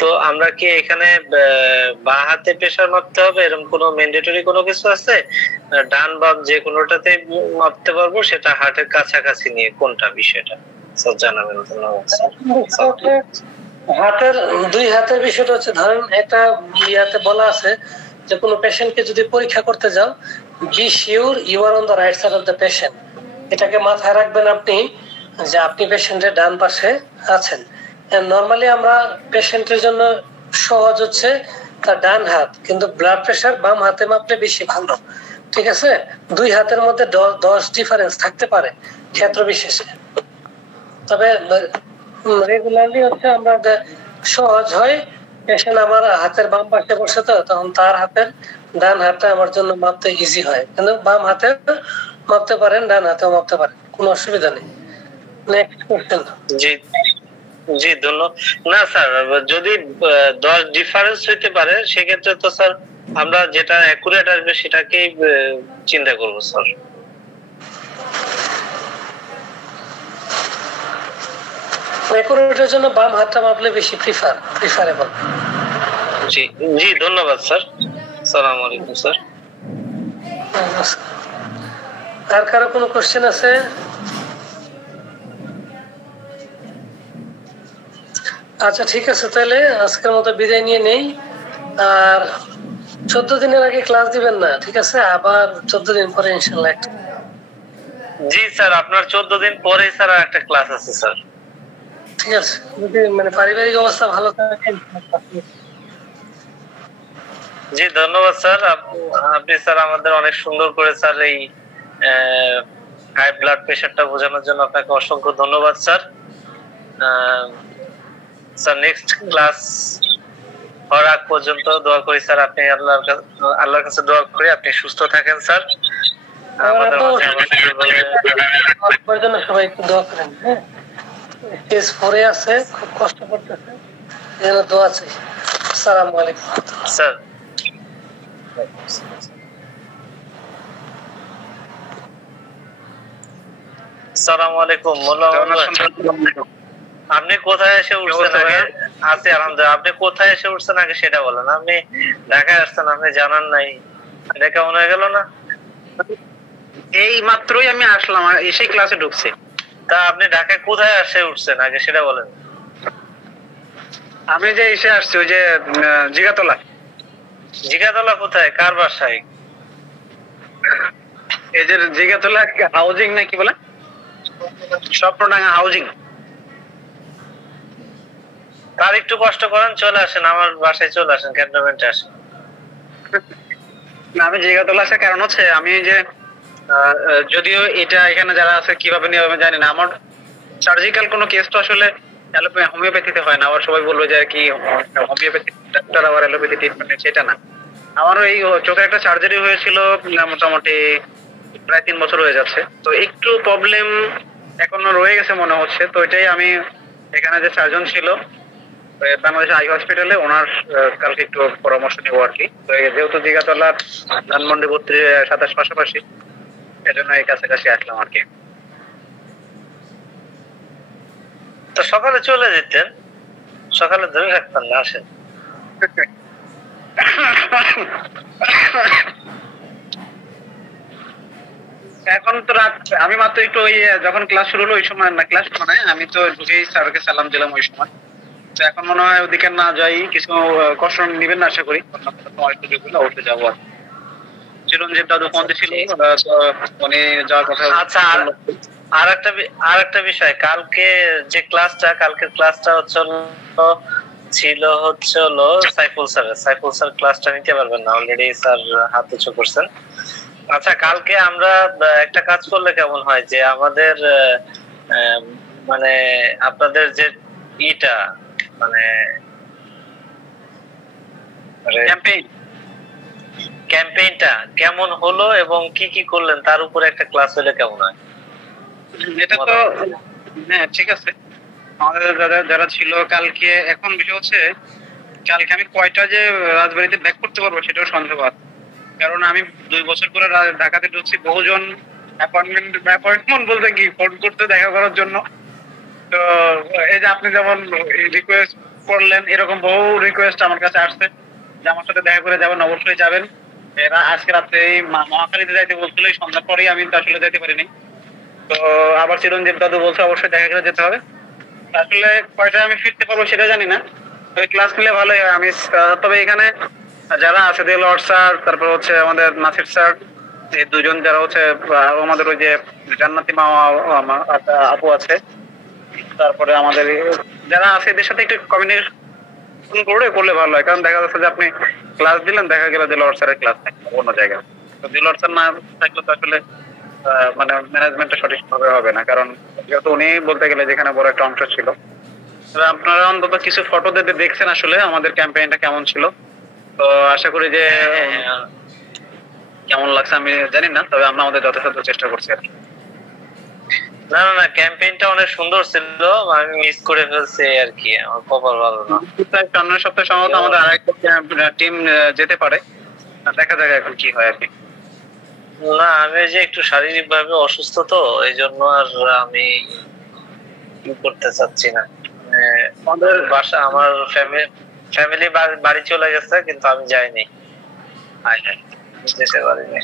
তো আমরা কি এখানে বাঁ হাতে প্রেশার মাপতে হবে, এরকম কোনো ম্যান্ডেটরি কোনো কিছু আছে? ডান বাম যে কোনোটাতে মাপতে পারবো, সেটা হার্টের কাছাকাছি নিয়ে কোনটা বিষয়টা স্যার জানাবেন। হাতের দুই হাতের বিষয়টা হচ্ছে, ধরেন একটা ইয়াতে বলা আছে যে কোনো পেশেন্টকে যদি পরীক্ষা করতে যাও, be sure you are on the right side of the patient. এটাকে মাথায় রাখবেন আপনি যে আপনি পেশেন্টের ডান পাশে আছেন। নর্মালি আমরা পেশেন্টের জন্য সহজ হচ্ছে তার ডান হাত, কিন্তু ব্লাড প্রেশার বাম হাতে মাপলে বেশি ভালো। ঠিক আছে, দুই হাতের মধ্যে 10 ডিফারেন্স থাকতে পারে ক্ষেত্র বিশেষে, তবে রেগুলারলি হচ্ছে আমরা সহজ হয়। পেশেন্ট আমার হাতের বাম পাশে বসে, তো তখন তার হাতের ডান হাতটা আমার জন্য মাপতে ইজি হয়, কিন্তু বাম হাতে মাপতে পারেন, ডান হাতেও মাপতে পারেন, কোনো অসুবিধা নেই। Next question. জি জি ধন্যবাদ। না স্যার, যদি 10 ডিফারেন্স হইতে পারে সেক্ষেত্রে তো স্যার আমরা যেটা অ্যাকুরেট আসবে সেটাকেই চিন্তা করবো স্যার। অ্যাকুরেটের জন্য বাম হাতটা মাপলে বেশি প্রিফারেবল। জি জি ধন্যবাদ স্যার। আসসালামু আলাইকুম স্যার। আর কারো কোনো কোশ্চেন আছে? আচ্ছা ঠিক আছে, তাহলে আজকের মতো বিদায় নিয়ে নেই। আর 14 দিনের আগে ক্লাস দিবেন না, ঠিক আছে? আবার 14 দিন পরে ইনশাআল্লাহ একটা। জি স্যার, আপনার 14 দিন পরে স্যার একটা ক্লাস আছে স্যার। ঠিক আছে, যদি মানে পারিবারিক অবস্থা ভালো থাকে। জি ধন্যবাদ স্যার। আপনি স্যার আমাদের অনেক সুন্দর করে স্যার এই হাই ব্লাড প্রেশারটা বোঝানোর জন্য আপনাকে অসংখ্য ধন্যবাদ স্যার। স্যার নেক্সট ক্লাস হওয়ার আগ পর্যন্ত দোয়া করি স্যার, আপনি আল্লাহর কাছে দোয়া করি আপনি সুস্থ থাকেন স্যার। আমাদের মাঝে সবাই একটু দোয়া করেন। হ্যাঁ, স্টেজ 4 আছে, খুব কষ্ট করতেছে, এর দোয়া চাই। আসসালামু আলাইকুম স্যার। আসসালামু আলাইকুম। আপনি কোথায় এসে উঠছেন আগে? আছি আলহামদুলিল্লাহ। আপনি কোথায় এসে উঠছেন আগে সেটা বলেন। আপনি ঢাকায় আসছেন, আপনি জানান নাই, এটা কেমন হয়ে গেল না? এই মাত্রই আমি আসলাম, এসে ক্লাসে ঢুকছি। তা আপনি ঢাকায় কোথায় এসে উঠছেন আগে সেটা বলেন। আমি যে এসে আসছি ওই যে জিগাতলা। জিগাতলা কোথায়, কার বাসায়? এই যে জিগাতলা হাউজিং না কি বলে, স্বপ্নডাঙ্গা হাউজিং। তার একটু কষ্ট করেন, চলে আসেন আমার বাসায়, চলে আসেন, ক্যান্টনমেন্টে আসেন। না, আমি জিগাতলা আসার কারণ হচ্ছে আমি যে যদিও এটা এখানে যারা আছে কিভাবে নিয়ে আমি জানি না, আমার সার্জিক্যাল কোনো কেস তো আসলে হোমিওপ্যাথিতে হয় না। আবার সবাই বলবে যে কি হোমিওপ্যাথি ডাক্তার আবার অ্যালোপ্যাথি ট্রিটমেন্ট, সেটা না। আমারও এই চোখের একটা সার্জারি হয়েছিল মোটামুটি প্রায় 3 বছর হয়ে যাচ্ছে, তো একটু প্রবলেম এখনো রয়ে গেছে মনে হচ্ছে। তো এটাই আমি এখানে যে সার্জন ছিল বাংলাদেশ আই হসপিটালে, ওনার কালকে একটু পরামর্শ নেবো আর কি। তো যেহেতু জিগাতলার ধানমন্ডি 32-27 পাশাপাশি, এজন্য এই কাছাকাছি আসলাম আর কি। তো সকালে চলে যেতেন, সকালে ধরে রাখতেন না, আসেন। এখন তো রাত, আমি মাত্র একটু ওই যখন ক্লাস শুরু হলো ওই সময় না, ক্লাস মানে আমি তো ঢুকেই স্যারকে সালাম দিলাম ওই সময়। তো এখন মনে হয় ওদিকে না যাই, কিছু কষ্ট নিবেন না আশা করি, অবশ্যই যাবো। আর চিরঞ্জীব দাদু ফোন ছিল, উনি যাওয়ার কথা। আচ্ছা, আর একটা বিষয়, কালকের ক্লাসটা ছিল সাইফুল স্যার ক্লাসটা নিতে পারবেন না, অলরেডি স্যার হাত উঁচু করছেন। আচ্ছা, কালকে আমরা একটা কাজ করলে কেমন হয়, যে আমাদের মানে আপনাদের যে মানে ক্যাম্পেইনটা কেমন হলো এবং কি কি করলেন তার উপরে একটা ক্লাস হলে কেমন হয়? এটা তো হ্যাঁ ঠিক আছে। আমাদের যারা ছিল কালকে, এখন বিষয় হচ্ছে কালকে আমি কয়টা যে রাজবাড়িতে ব্যাক করতে পারবো সেটাও সন্দেহবাদ। কারণ আমি 2 বছর পরে ঢাকাতে ঢুকছি, বহুজন অ্যাপয়েন্টমেন্ট বলতে কি ফোন করতে দেখা করার জন্য। তো এই যে আপনি যেমন রিকোয়েস্ট করলেন, এরকম বহু রিকোয়েস্ট আমার কাছে আসছে যে আমার সাথে দেখা করে যাবেন, অবশ্যই যাবেন। এরা আজকে রাত্রে এই মহাখালীতে যাইতে বলছিল, সন্ধ্যার পরেই আমি তো আসলে যেতে পারিনি। তো আবার চিরঞ্জীব দাদু বলছে অবশ্যই দেখা করে যেতে হবে। আসলে কয়টায় আমি ফিরতে পারবো সেটা জানি না, ওই ক্লাস নিলে ভালোই হয়। আমি তবে এখানে যারা আছে দেলোয়ার স্যার, তারপর হচ্ছে আমাদের নাসির স্যার, এই দুজন যারা হচ্ছে আরো আমাদের ওই যে জান্নাতি মা আপু আছে, তারপরে আমাদের যারা আছে এদের সাথে একটু কমিউনিকেশন করলে ভালো হয়। কারণ দেখা যাচ্ছে যে আপনি ক্লাস দিলেন, দেখা গেল দেলোয়ার স্যারের ক্লাস থাকবে অন্য জায়গায়, তো দেলোয়ার স্যার না থাকলে তো আসলে মানে ম্যানেজমেন্টটা সঠিকভাবে হবে না। কারণ যেহেতু উনি বলতে গেলে যেখানে বড় একটা অংশ ছিল। তবে আপনারা অন্তত কিছু ফটো দেখছেন আসলে আমাদের ক্যাম্পেইনটা কেমন ছিল, তো আশা করি যে কেমন লাগছে আমি জানি না, তবে আমরা আমাদের যথাসাধ্য চেষ্টা করছি আর কি। না না না, ক্যাম্পেইনটা অনেক সুন্দর ছিল, আমি মিস করে ফেলছি আর কি, আমার কপাল ভালো না। সামনের সপ্তাহে সম্ভবত আমাদের আরেকটা টিম যেতে পারে, দেখা যাক এখন কি হয় আর কি। না আমি যে একটু শারীরিক ভাবে অসুস্থ, তো এই জন্য আর আমি করতে চাচ্ছি না। আমাদের বাসা, আমার ফ্যামিলি বাড়ি চলে গেছে, কিন্তু আমি যাইনি, যেতে পারিনি।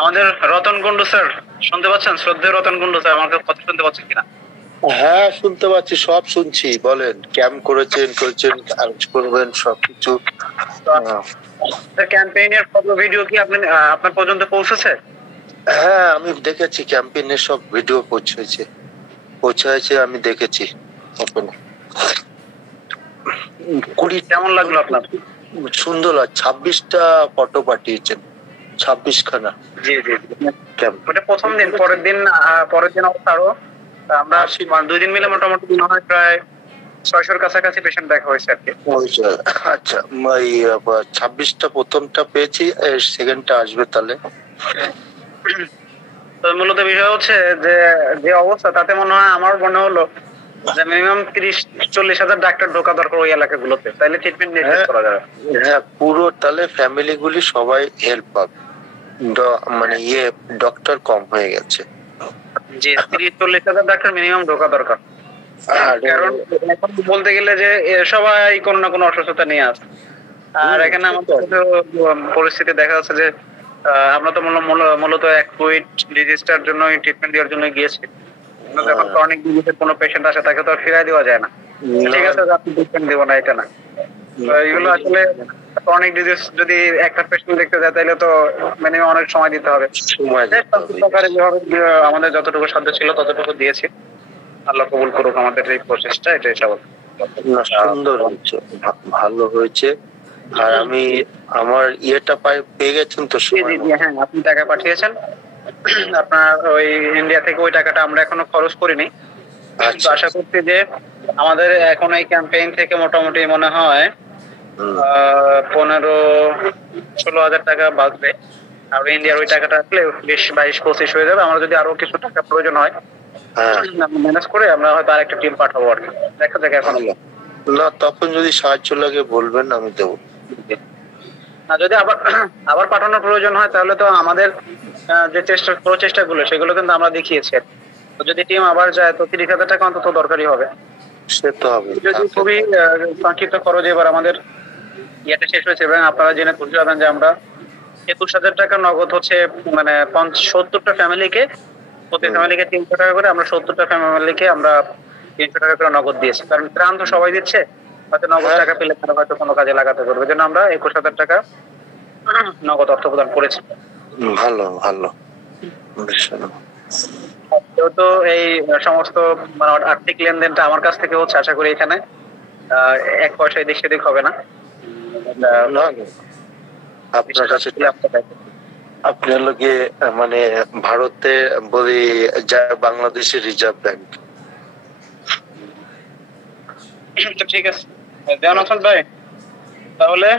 আমাদের রতন কুন্ডু স্যার শুনতে পাচ্ছেন? শ্রদ্ধেয় রতন কুন্ডু স্যার, আমার কথা শুনতে পাচ্ছেন কিনা? হ্যাঁ শুনতে পাচ্ছি, সব শুনছি, বলেন। ক্যাম্প করেছেন আরেঞ্জ করবেন সবকিছু। ক্যাম্পেইনের ফটো ভিডিও কি আপনার পর্যন্ত পৌঁছেছে? হ্যাঁ আমি দেখেছি, ক্যাম্পেইনের সব ভিডিও পৌঁছেছে, আমি দেখেছি। 20 কেমন লাগলো আপনার? সুন্দর, 26টা ফটো পাঠিয়েছেন, 26 খানা। জি জি, ওটা প্রথম দিন। পরের দিন অবস্থা আরো, আমরা 2 দিন মিলে মোটামুটি মনে হয় প্রায় 600-র কাছাকাছি পেশেন্ট দেখা হয়েছে আর কি। আচ্ছা, 26টা প্রথমটা পেয়েছি, সেকেন্ডটা আসবে তাহলে। তো মূলত বিষয় হচ্ছে যে অবস্থা, তাতে মনে হয় আমার মনে হলো যে মিনিমাম 30-40 হাজার ডাক্তার ঢোকা দরকার ওই এলাকাগুলোতে, তাহলে ট্রিটমেন্ট নিশ্চিত করা যাবে। হ্যাঁ পুরো, তাহলে ফ্যামিলি গুলি সবাই হেল্প পাবে, মানে ডক্টর কম হয়ে গেছে। জি, 30-40 হাজার ডাক্তার মিনিমাম ঢোকা দরকার। কারণ এখন বলতে গেলে যে সবাই কোনো না কোনো অসুস্থতা নিয়ে আসে, আর এখানে আমাদের পরিস্থিতি দেখা যাচ্ছে যে আমরা তো মূলত অ্যাকুইট ডিজিজটার জন্য ট্রিটমেন্ট দেওয়ার জন্য গিয়েছি। যখন ক্রনিক ডিজিজের কোনো পেশেন্ট আসে তাকে তো আর ফিরাই দেওয়া যায় না, ঠিক আছে আপনি ট্রিটমেন্ট দেবো না, এটা না। এগুলো আসলে ক্রনিক ডিজিজ যদি একটা পেশেন্ট দেখতে যায় তাহলে তো মিনিমাম অনেক সময় দিতে হবে। আমাদের যতটুকু সাধ্য ছিল ততটুকু দিয়েছি, আল্লাহ কবুল করুক আমাদের এই প্রচেষ্টা, এটাই সব। সুন্দর হয়েছে, ভালো হয়েছে। আর আমি আমার ইয়েটা পেয়ে গেছেন তো? হ্যাঁ আপনি টাকা পাঠিয়েছেন, আপনার ওই ইন্ডিয়া থেকে ওই টাকাটা আমরা এখনো খরচ করিনি। আশা করছি যে আমাদের এখন এই ক্যাম্পেইন থেকে মোটামুটি মনে হয় 15-16 হাজার টাকা বাঁচবে। আর ইন্ডিয়ার ওই টাকাটা আসলে 20-22-25 হয়ে যাবে। আমরা যদি আরো কিছু টাকা প্রয়োজন হয় ম্যানেজ করে আমরা হয়তো আরেকটা টিম পাঠাবো আর কি, দেখা যাক এখন। না তখন যদি সাহায্য লাগে বলবেন, আমি দেবো। যদি আবার পাঠানোর প্রয়োজন হয় তাহলে তো আমাদের যে প্রচেষ্টাগুলো সেগুলো কিন্তু আমরা দেখিয়েছি। যদি টিম আবার যায় তো 30,000 টাকা অন্তত দরকারই হবে। সে তো হবে। যদি খুবই সংক্ষিপ্ত খরচ এবার আমাদের ইয়েটা শেষ হয়েছে, এবং আপনারা জেনে খুশি হবেন যে আমরা 21,000 টাকা নগদ হচ্ছে মানে 70টা ফ্যামিলিকে, প্রতি ফ্যামিলিকে 300 টাকা করে, আমরা 70টা ফ্যামিলিকে আমরা 300 টাকা করে নগদ দিয়েছি। কারণ ত্রাণ তো সবাই দিচ্ছে, হয়তো নগদ টাকা পেলে তারা হয়তো কোনো কাজে লাগাতে পারবে, জন্য আমরা 21,000 টাকা নগদ অর্থ প্রদান করেছি। ভালো ভালো। যেহেতু এই সমস্ত মানে আর্থিক লেনদেনটা আমার কাছ থেকে হচ্ছে, আশা করি এখানে 1 পয়সা এদিক সেদিক হবে না। আপনার কাছে আপনি হলো গিয়ে মানে ভারতে বলি যা বাংলাদেশের রিজার্ভ ব্যাংক। ঠিক আছে দেওয়ান ভাই, তাহলে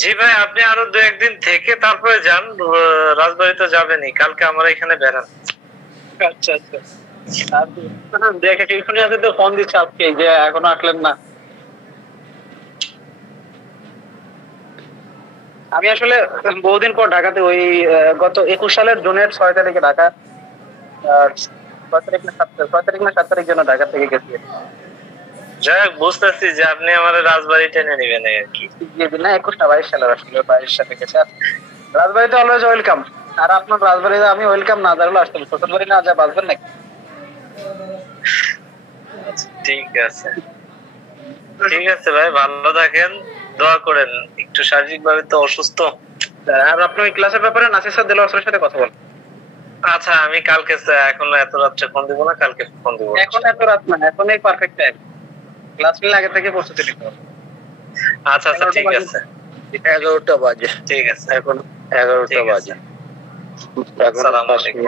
জি ভাই, আপনি আরো 2-1 দিন থেকে তারপরে যান, রাজবাড়ি তো যাবেনই, কালকে আমরা এখানে বেড়ান। আচ্ছা আচ্ছা, দেখে টিউশনি আছে তো ফোন দিচ্ছে আজকে যে এখনো আসলেন না। আমি আসলে বহুদিন পর ঢাকাতে, ওই গত 21 সালের জুনের 6 তারিখে ঢাকা, 6 তারিখ না 7 তারিখ জন্য ঢাকা থেকে গেছি। যাই হোক, বুঝতেছি যে আপনি আমার রাজবাড়ি টেনে নেবেন আর কি। না 21 না 22 সালের, আসলে 22 সালে গেছে। রাজবাড়িতে অলওয়েজ ওয়েলকাম, আর আপনার রাজবাড়ি আমি ওয়েলকাম না জারুল আসতাম, শ্বশুরবাড়ি না যা বাসবেন নাকি? ঠিক আছে, ঠিক আছে ভাই, ভালো থাকেন, দোয়া করেন। একটু শারীরিক ভাবে তো অসুস্থ। আর আপনি ওই ক্লাসের ব্যাপারে নাসির স্যার দেলোয়ার স্যারের সাথে কথা বলেন। আচ্ছা, আমি কালকে এখন এত রাত্রে ফোন দিব না, কালকে ফোন দিব। এখন এত রাত না, এখনই পারফেক্ট টাইম। ক্লাস নিলে আগে থেকে প্রস্তুতি নিতে হবে। আচ্ছা আচ্ছা, ঠিক আছে। 11টা বাজে, ঠিক আছে, এখন 11টা বাজে। আসসালামু আলাইকুম।